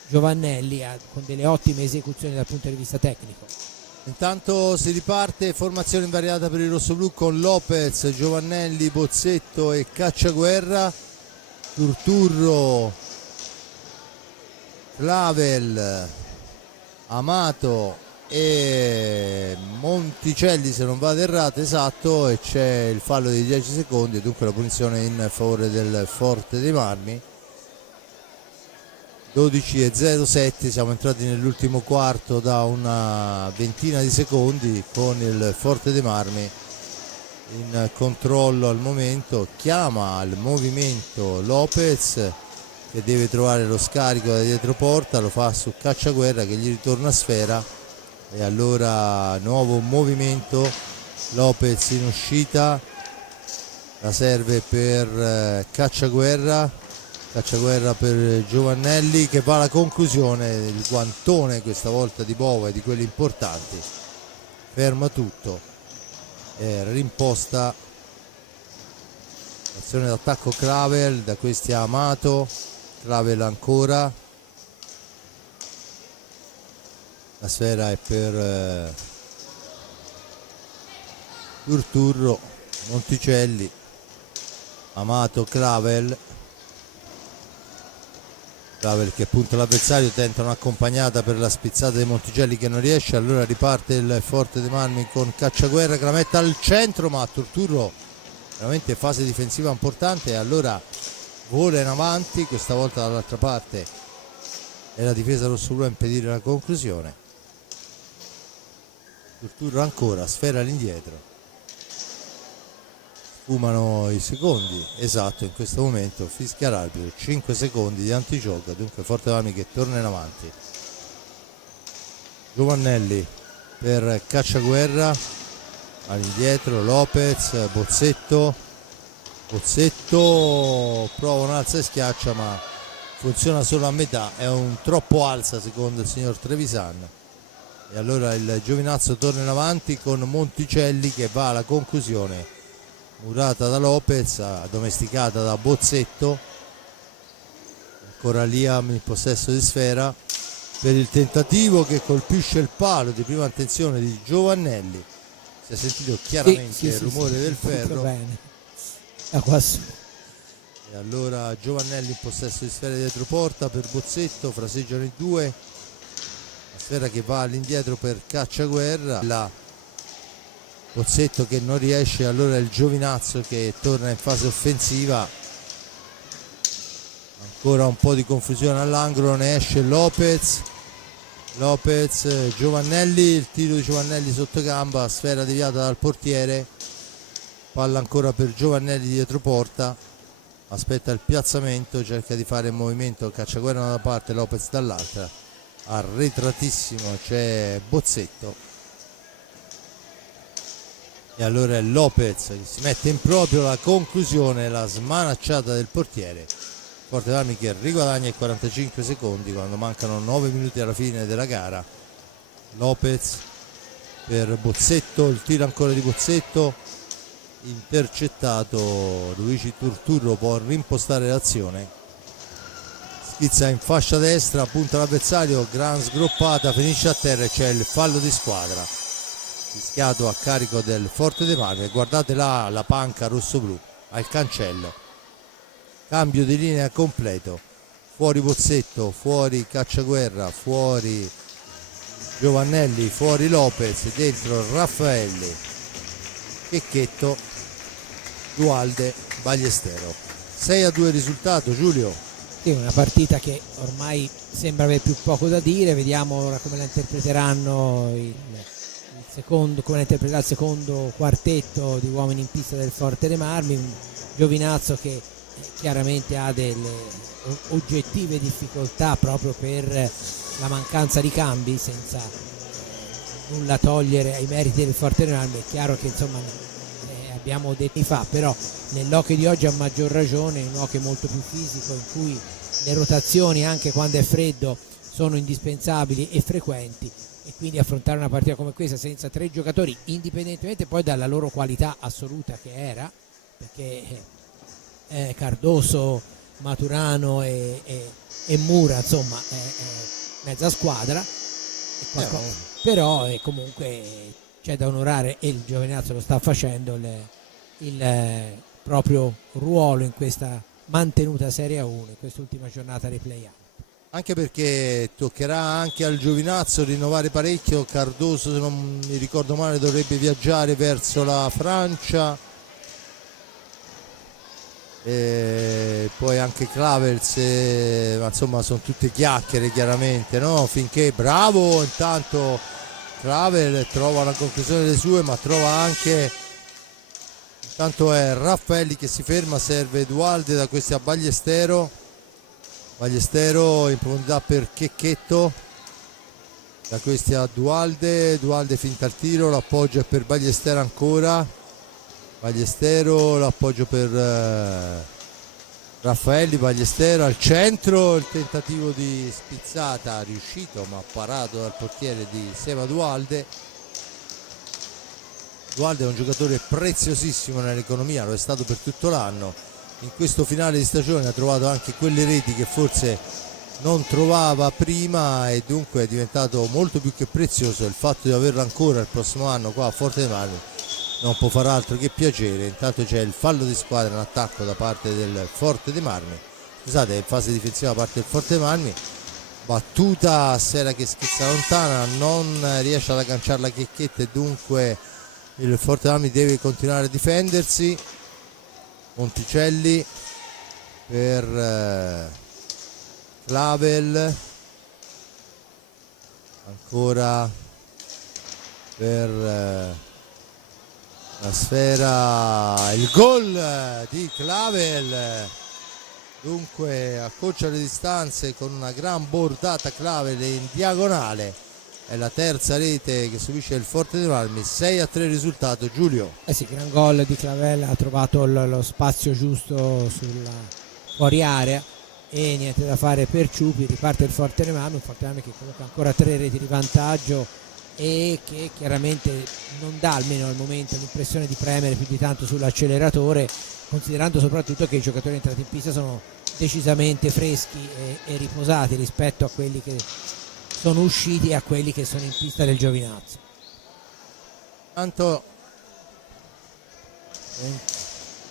Giovannelli con delle ottime esecuzioni dal punto di vista tecnico. Intanto si riparte, formazione invariata per il rossoblù con Lopez, Giovannelli, Bozzetto e Cacciaguerra, Turturro, Clavel, Amato e Monticelli, se non vado errato, esatto, e c'è il fallo di 10 secondi e dunque la punizione in favore del Forte dei Marmi. 12:07, siamo entrati nell'ultimo quarto da una ventina di secondi con il Forte dei Marmi in controllo al momento. Chiama al movimento Lopez che deve trovare lo scarico da dietro porta, lo fa su Cacciaguerra che gli ritorna sfera e allora nuovo movimento, Lopez in uscita, la serve per Cacciaguerra per Giovannelli che va alla conclusione, il guantone questa volta di Bova e di quelli importanti, ferma tutto e rimposta azione d'attacco Clavel, da questi a Amato, Clavel ancora, la sfera è per Turturro, Monticelli, Amato, Clavel, Clavel che punta l'avversario, tenta un'accompagnata per la spizzata di Monticelli che non riesce, allora riparte il Forte dei Marmi con Cacciaguerra che la mette al centro, ma Turturro veramente fase difensiva importante e allora vola in avanti, questa volta dall'altra parte è la difesa rossoblu a impedire la conclusione. Turturro ancora, sfera all'indietro. Fumano i secondi, esatto, in questo momento fischia l'arbitro, 5 secondi di antigioco, dunque Forte dei Marmi che torna in avanti. Giovannelli per Cacciaguerra, all'indietro Lopez, Bozzetto prova un'alza e schiaccia ma funziona solo a metà, è un troppo alza secondo il signor Trevisan e allora il Giovinazzo torna in avanti con Monticelli che va alla conclusione, murata da Lopez, addomesticata da Bozzetto, ancora Liam in possesso di sfera per il tentativo che colpisce il palo di prima attenzione di Giovannelli, si è sentito chiaramente il rumore del ferro bene. Qua su. e allora Giovannelli in possesso di sfera dietro porta per Bozzetto, fraseggiano i due, la sfera che va all'indietro per Cacciaguerra, la Bozzetto che non riesce, allora il Giovinazzo che torna in fase offensiva, ancora un po' di confusione all'angolo, ne esce Lopez, Giovannelli, il tiro di Giovannelli sotto gamba, sfera deviata dal portiere, palla ancora per Giovannelli dietro porta, aspetta il piazzamento, cerca di fare il movimento, Cacciaguerra da una parte, Lopez dall'altra, arretratissimo c'è Bozzetto e allora è Lopez che si mette in proprio, la conclusione, la smanacciata del portiere. Forte dei Marmi che riguadagna i 45 secondi quando mancano 9 minuti alla fine della gara. Lopez per Bozzetto, il tiro ancora di Bozzetto intercettato, Luigi Turturro può rimpostare l'azione, schizza in fascia destra, punta l'avversario, gran sgroppata, finisce a terra e c'è il fallo di squadra fischiato a carico del Forte dei Marmi. Guardate là la panca rossoblu al cancello, cambio di linea completo, fuori Bozzetto, fuori Cacciaguerra, fuori Giovannelli, fuori Lopez, dentro Raffaelli, Checchetto, Dualde, Ballestero. 6-2 risultato, Giulio. Sì, una partita che ormai sembra avere più poco da dire, vediamo ora come la interpreteranno il secondo, come la interpreterà il secondo quartetto di uomini in pista del Forte dei Marmi, un Giovinazzo che chiaramente ha delle oggettive difficoltà proprio per la mancanza di cambi, senza nulla togliere ai meriti del Forte dei Marmi. È chiaro che insomma abbiamo detto fa, però nell'hockey di oggi a maggior ragione, un hockey molto più fisico in cui le rotazioni anche quando è freddo sono indispensabili e frequenti, e quindi affrontare una partita come questa senza tre giocatori, indipendentemente poi dalla loro qualità assoluta che era, perché Cardoso, Maturano e Mura insomma è mezza squadra, però comunque c'è da onorare, e il Giovinazzo lo sta facendo, il proprio ruolo in questa mantenuta Serie 1, in quest'ultima giornata dei play-out. Anche perché toccherà anche al Giovinazzo rinnovare parecchio. Cardoso, se non mi ricordo male, dovrebbe viaggiare verso la Francia, e poi anche Clavers, ma insomma sono tutte chiacchiere chiaramente, no? Finché bravo, intanto Clavel trova la conclusione delle sue, ma trova anche, intanto è Raffaelli che si ferma, serve Dualde da questi a Ballestero in profondità per Checchetto, da questi a Dualde finta il tiro, l'appoggio è per Ballestero ancora, Ballestero, l'appoggio per Raffaelli, Ballestero al centro, il tentativo di spizzata riuscito ma parato dal portiere di Sema Dualde. Dualde è un giocatore preziosissimo nell'economia, lo è stato per tutto l'anno, in questo finale di stagione ha trovato anche quelle reti che forse non trovava prima e dunque è diventato molto più che prezioso. Il fatto di averlo ancora il prossimo anno qua a Forte dei Marmi non può far altro che piacere. Intanto c'è il fallo di squadra in attacco da parte del Forte dei Marmi, scusate, in fase difensiva parte il Forte Marmi. Battuta a Sfera che schizza lontana, non riesce ad agganciare la Checchetta e dunque il Forte Marmi deve continuare a difendersi. Monticelli per Clavel, ancora per la Sfera, il gol di Clavel, dunque accorcia le distanze con una gran bordata Clavel in diagonale, è la terza rete che subisce il Forte dei Marmi. 6-3 il risultato, Giulio. Sì, gran gol di Clavel, ha trovato lo spazio giusto sulla fuori area e niente da fare per Ciupi. Riparte il Forte dei Marmi, un Forte dei Marmi che comunque ha ancora 3 reti di vantaggio e che chiaramente non dà, almeno al momento, l'impressione di premere più di tanto sull'acceleratore, considerando soprattutto che i giocatori entrati in pista sono decisamente freschi e riposati rispetto a quelli che sono usciti e a quelli che sono in pista del Giovinazzo.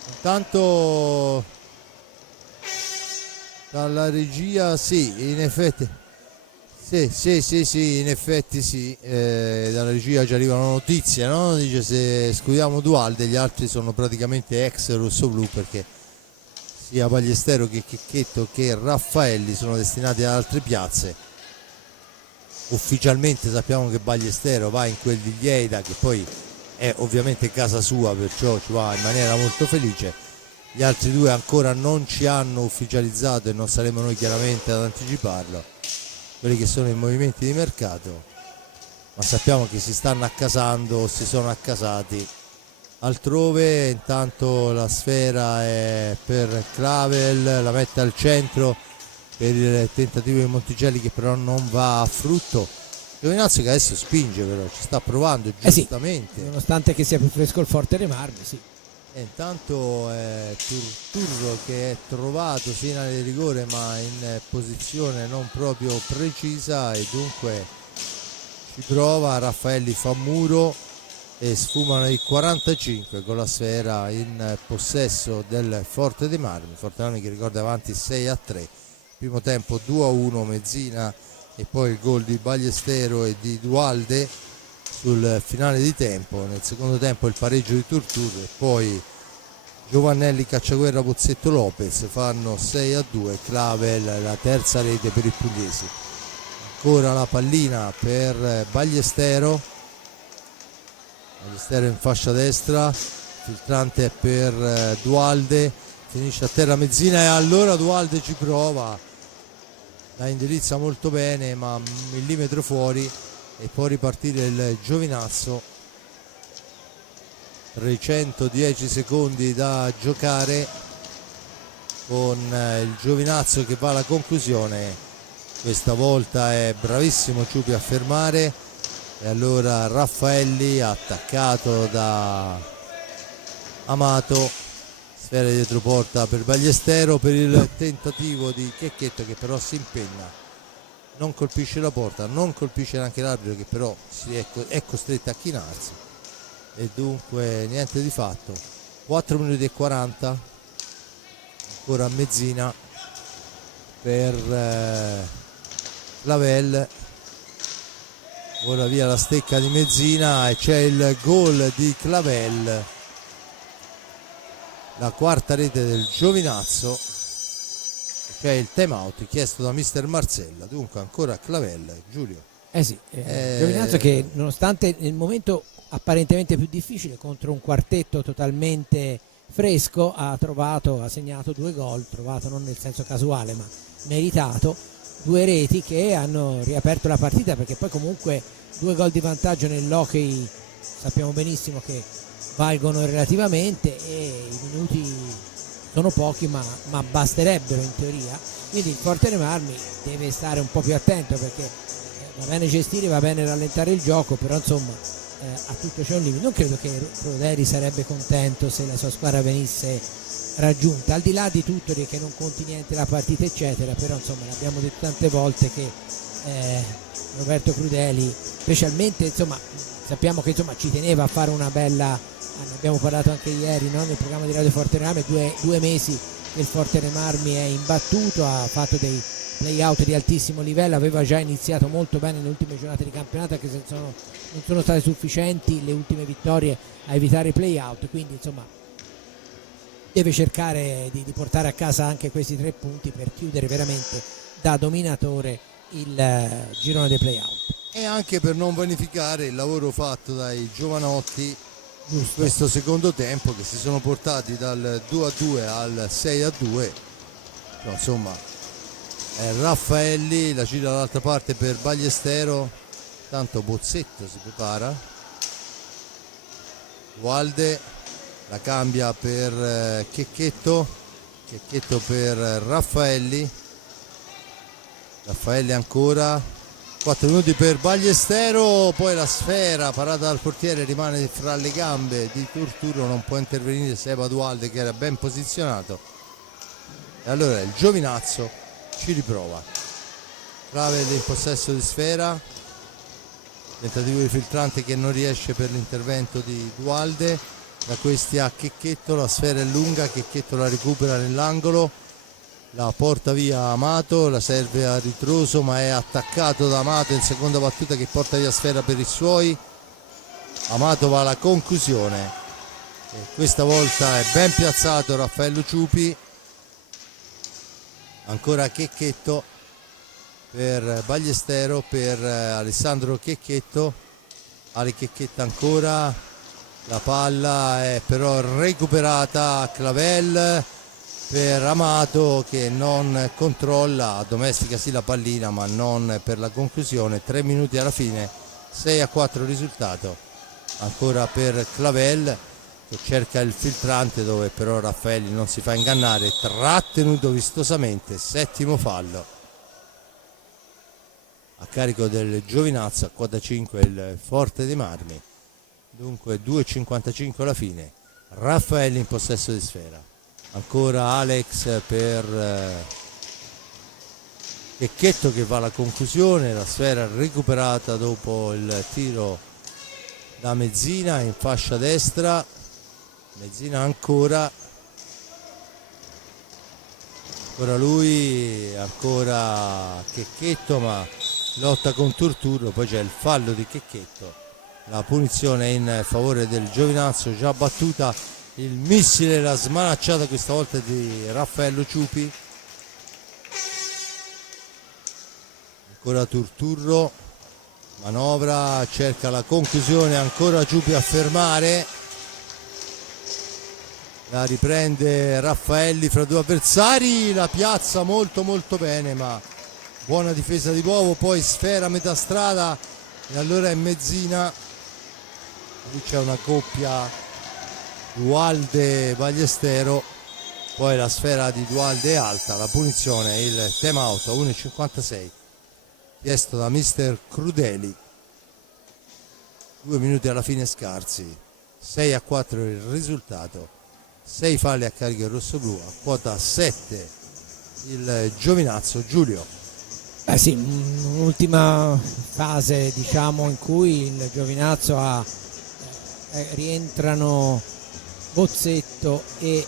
Intanto dalla regia in effetti dalla regia ci arrivano notizie, no? Dice se escludiamo Dualde gli altri sono praticamente ex rossoblù, perché sia Ballestero che Checchetto che Raffaelli sono destinati ad altre piazze. Ufficialmente sappiamo che Ballestero va in quel di Lleida, che poi è ovviamente casa sua, perciò ci va in maniera molto felice. Gli altri due ancora non ci hanno ufficializzato e non saremo noi chiaramente ad anticiparlo, quelli che sono i movimenti di mercato, ma sappiamo che si stanno accasando o si sono accasati altrove. Intanto la Sfera è per Clavel, la mette al centro per il tentativo di Monticelli che però non va a frutto. Giovinazzo che adesso spinge, però ci sta provando giustamente, sì, nonostante che sia più fresco il Forte dei Marmi, sì. E intanto è Turturro che è trovato sia in area di rigore ma in posizione non proprio precisa, e dunque ci prova. Raffaelli fa muro e sfumano i 45 con la Sfera in possesso del Forte dei Marmi. Forte dei Marmi che ricorda avanti 6-3, primo tempo 2-1 Mezzina e poi il gol di Ballestero e di Dualde sul finale di tempo. Nel secondo tempo il pareggio di Turturro e poi Giovannelli, Cacciaguerra, Pozzetto, Lopez fanno 6-2. Clavel la terza rete per i pugliesi. Ancora la pallina per Ballestero in fascia destra, filtrante per Dualde, finisce a terra Mezzina e allora Dualde ci prova, la indirizza molto bene ma un millimetro fuori e può ripartire il Giovinazzo. 310 secondi da giocare con il Giovinazzo che va alla conclusione. Questa volta è bravissimo Ciupi a fermare e allora Raffaelli, attaccato da Amato, sfera dietro porta per Ballestero per il tentativo di Checchetto che però si impenna, non colpisce la porta, non colpisce neanche l'arbitro che però è costretto a chinarsi e dunque niente di fatto. 4 minuti e 40 ancora a Mezzina per Clavel, ora via la stecca di Mezzina e c'è il gol di Clavel, la quarta rete del Giovinazzo. C'è il time out chiesto da mister Marsella, dunque ancora Clavel, Giulio. Giovinazzo che nonostante nel momento apparentemente più difficile contro un quartetto totalmente fresco ha segnato 2 gol, trovato non nel senso casuale ma meritato, 2 reti che hanno riaperto la partita, perché poi comunque 2 gol di vantaggio nell'hockey sappiamo benissimo che valgono relativamente e i minuti sono pochi ma basterebbero in teoria, quindi il Forte dei Marmi deve stare un po' più attento, perché va bene gestire, va bene rallentare il gioco, però insomma a tutto c'è un limite. Non credo che Crudeli sarebbe contento se la sua squadra venisse raggiunta, al di là di tutto, di che non conti niente la partita eccetera, però insomma l'abbiamo detto tante volte che Roberto Crudeli specialmente insomma sappiamo che insomma ci teneva a fare una bella, ne abbiamo parlato anche ieri, no? Nel programma di Radio Forte dei Marmi, 2 mesi che il Fortere Marmi è imbattuto, ha fatto dei play-out di altissimo livello, aveva già iniziato molto bene nelle ultime giornate di campionato, anche se non sono state sufficienti le ultime vittorie a evitare i play-out, quindi insomma deve cercare di portare a casa anche questi 3 punti per chiudere veramente da dominatore il girone dei play-out. E anche per non vanificare il lavoro fatto dai giovanotti in Giusto. questo secondo tempo, che si sono portati dal 2-2 al 6-2. Insomma, Raffaelli la gira dall'altra parte per Ballestero, tanto Bozzetto si prepara, Dualde la cambia per Checchetto per Raffaelli ancora, 4 minuti per Ballestero, poi la sfera parata dal portiere rimane fra le gambe di Turturro, non può intervenire Seba Dualde che era ben posizionato, e allora il Giovinazzo ci riprova. Clavel in possesso di sfera, tentativo di filtrante che non riesce per l'intervento di Dualde, da questi a Checchetto, la sfera è lunga, Checchetto la recupera nell'angolo, la porta via Amato, la serve a ritroso ma è attaccato da Amato in seconda battuta che porta via sfera per i suoi. Amato va alla conclusione e questa volta è ben piazzato Raffaello Ciupi, ancora Checchetto per Ballestero, per Alessandro Checchetto, Ale Checchetto ancora, la palla è però recuperata a Clavel per Amato che non controlla, domestica sì la pallina ma non per la conclusione. 3 minuti alla fine, 6-4 risultato, ancora per Clavel che cerca il filtrante dove però Raffaelli non si fa ingannare, trattenuto vistosamente, 7° fallo a carico del Giovinazzo, a quota 5 il Forte dei Marmi. Dunque 2,55 alla fine, Raffaelli in possesso di sfera, ancora Alex per Checchetto che va alla conclusione, la sfera recuperata dopo il tiro da Mezzina in fascia destra, Mezzina ancora lui, ancora Checchetto ma lotta con Turturro, poi c'è il fallo di Checchetto, la punizione in favore del Giovinazzo, già battuta, il missile, la smanacciata questa volta di Raffaello Ciupi, ancora Turturro, manovra, cerca la conclusione, ancora Ciupi a fermare, la riprende Raffaelli fra 2 avversari, la piazza molto bene ma buona difesa di nuovo, poi sfera a metà strada e allora è Mezzina, lì c'è una coppia Dualde Ballestero, poi la sfera di Dualde è alta, la punizione, il time out a 1,56 chiesto da mister Crudeli, 2 minuti alla fine scarsi, 6-4 il risultato, 6 falli a carico rossoblu, a quota 7 il Giovinazzo. Giulio. Sì, un'ultima fase diciamo in cui il Giovinazzo rientrano Bozzetto e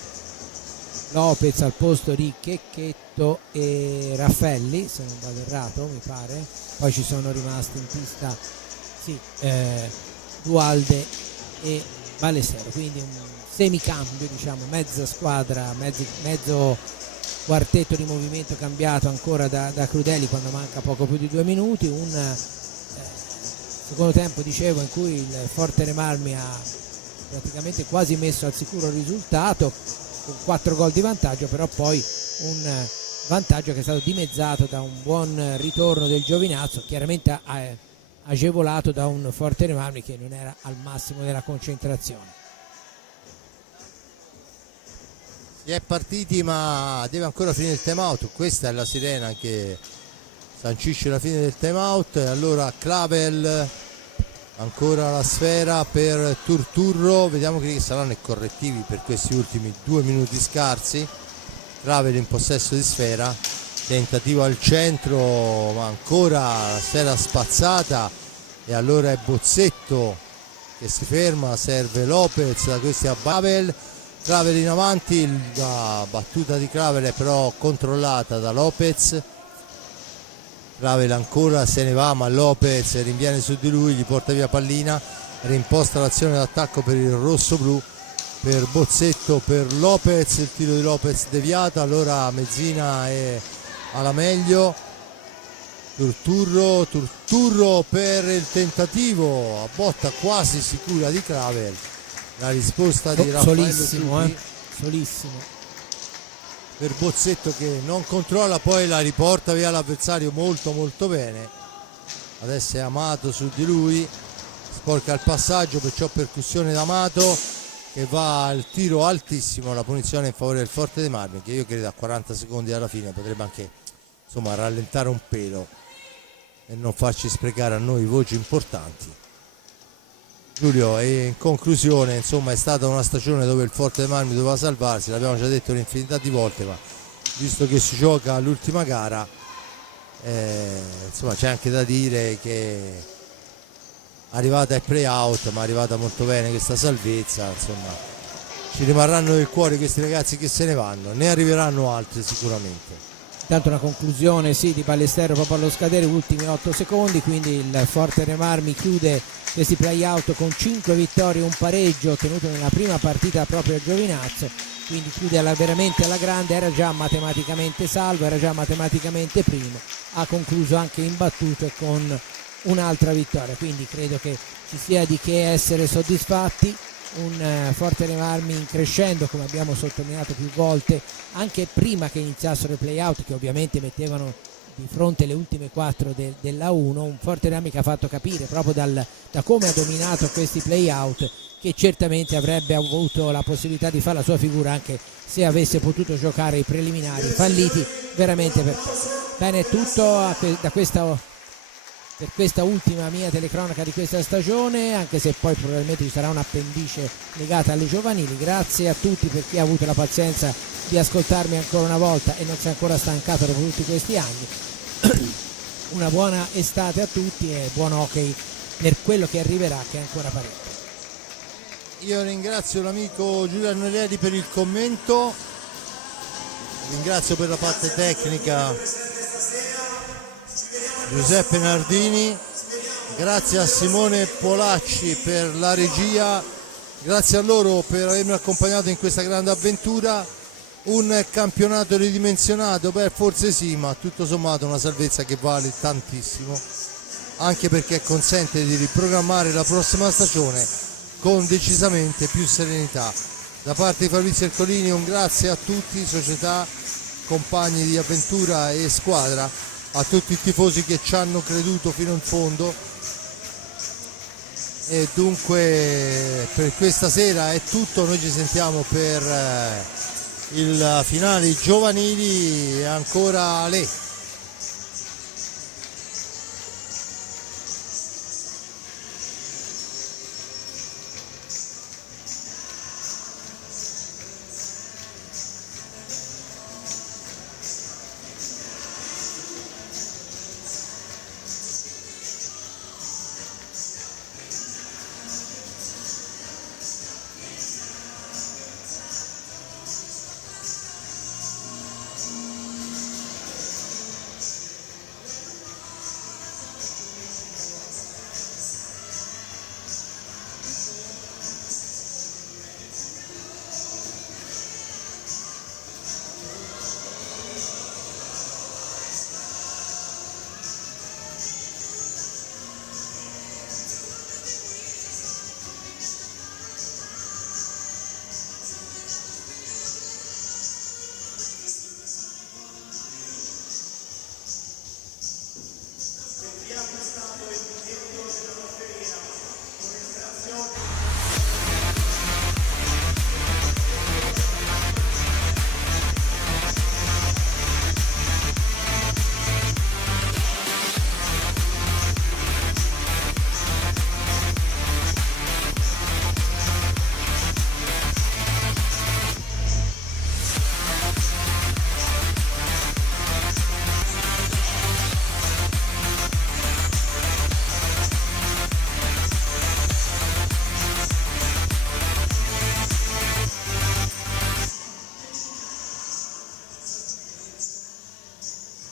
Lopez al posto di Checchetto e Raffaelli, se non vado errato mi pare, poi ci sono rimasti in pista Dualde e Ballestero, quindi un semicambio, diciamo mezza squadra, mezzo quartetto di movimento cambiato ancora da Crudeli quando manca poco più di 2 minuti, un secondo tempo dicevo in cui il Forte dei Marmi ha praticamente quasi messo al sicuro il risultato con 4 gol di vantaggio, però poi un vantaggio che è stato dimezzato da un buon ritorno del Giovinazzo, chiaramente agevolato da un Forte dei Marmi che non era al massimo della concentrazione. Si è partiti ma deve ancora finire il time out, questa è la sirena che sancisce la fine del time out, e allora Clavel, ancora la sfera per Turturro, vediamo che saranno i correttivi per questi ultimi 2 minuti scarsi. Clavel in possesso di sfera, tentativo al centro ma ancora la sfera spazzata, e allora è Bozzetto che si ferma, serve Lopez, da questi a Babel, Clavel in avanti, la battuta di Clavel è però controllata da Lopez. Clavel ancora se ne va, ma Lopez rinviene su di lui, gli porta via pallina, rimposta l'azione d'attacco per il rosso-blu, per Bozzetto, per Lopez, il tiro di Lopez deviato, allora Mezzina è alla meglio. Turturro per il tentativo, a botta quasi sicura di Clavel, la risposta di Raffaello Ciupi. Solissimo Per Bozzetto che non controlla, poi la riporta via l'avversario molto molto bene. Adesso è Amato su di lui, sporca il passaggio, perciò percussione da Amato che va al tiro altissimo, la punizione in favore del Forte dei Marmi, che io credo a 40 secondi alla fine potrebbe anche insomma rallentare un pelo e non farci sprecare a noi voci importanti. Giulio, e in conclusione insomma è stata una stagione dove il Forte dei Marmi doveva salvarsi, l'abbiamo già detto un'infinità di volte, ma visto che si gioca l'ultima gara insomma c'è anche da dire che arrivata ai play-out, ma è arrivata molto bene questa salvezza, insomma ci rimarranno nel cuore questi ragazzi che se ne vanno, ne arriveranno altri sicuramente. Intanto una conclusione di Ballesteros proprio allo scadere, ultimi 8 secondi, quindi il Forte dei Marmi chiude questi play-out con 5 vittorie e un pareggio ottenuto nella prima partita proprio a Giovinazzo, quindi chiude veramente alla grande, era già matematicamente salvo, era già matematicamente primo, ha concluso anche imbattuto e con un'altra vittoria, quindi credo che ci sia di che essere soddisfatti. Un Forte dei Marmi in crescendo, come abbiamo sottolineato più volte anche prima che iniziassero i play-out, che ovviamente mettevano di fronte le ultime 4 della 1, un Forte dei Marmi che ha fatto capire proprio da come ha dominato questi play-out che certamente avrebbe avuto la possibilità di fare la sua figura anche se avesse potuto giocare i preliminari falliti veramente per poco. Bene, è tutto per questa ultima mia telecronaca di questa stagione, anche se poi probabilmente ci sarà un'appendice legata alle giovanili. Grazie a tutti per chi ha avuto la pazienza di ascoltarmi ancora una volta e non si è ancora stancato dopo tutti questi anni. Una buona estate a tutti e buon hockey per quello che arriverà, che è ancora parecchio. Io ringrazio l'amico Giuliano Neri per il commento, ringrazio per la parte tecnica Giuseppe Nardini, grazie a Simone Polacci per la regia, grazie a loro per avermi accompagnato in questa grande avventura. Un campionato ridimensionato, forse sì, ma tutto sommato una salvezza che vale tantissimo, anche perché consente di riprogrammare la prossima stagione con decisamente più serenità. Da parte di Fabrizio Ercolini un grazie a tutti, società, compagni di avventura e squadra, a tutti i tifosi che ci hanno creduto fino in fondo. E dunque per questa sera è tutto, noi ci sentiamo per il finale giovanili e ancora Ale.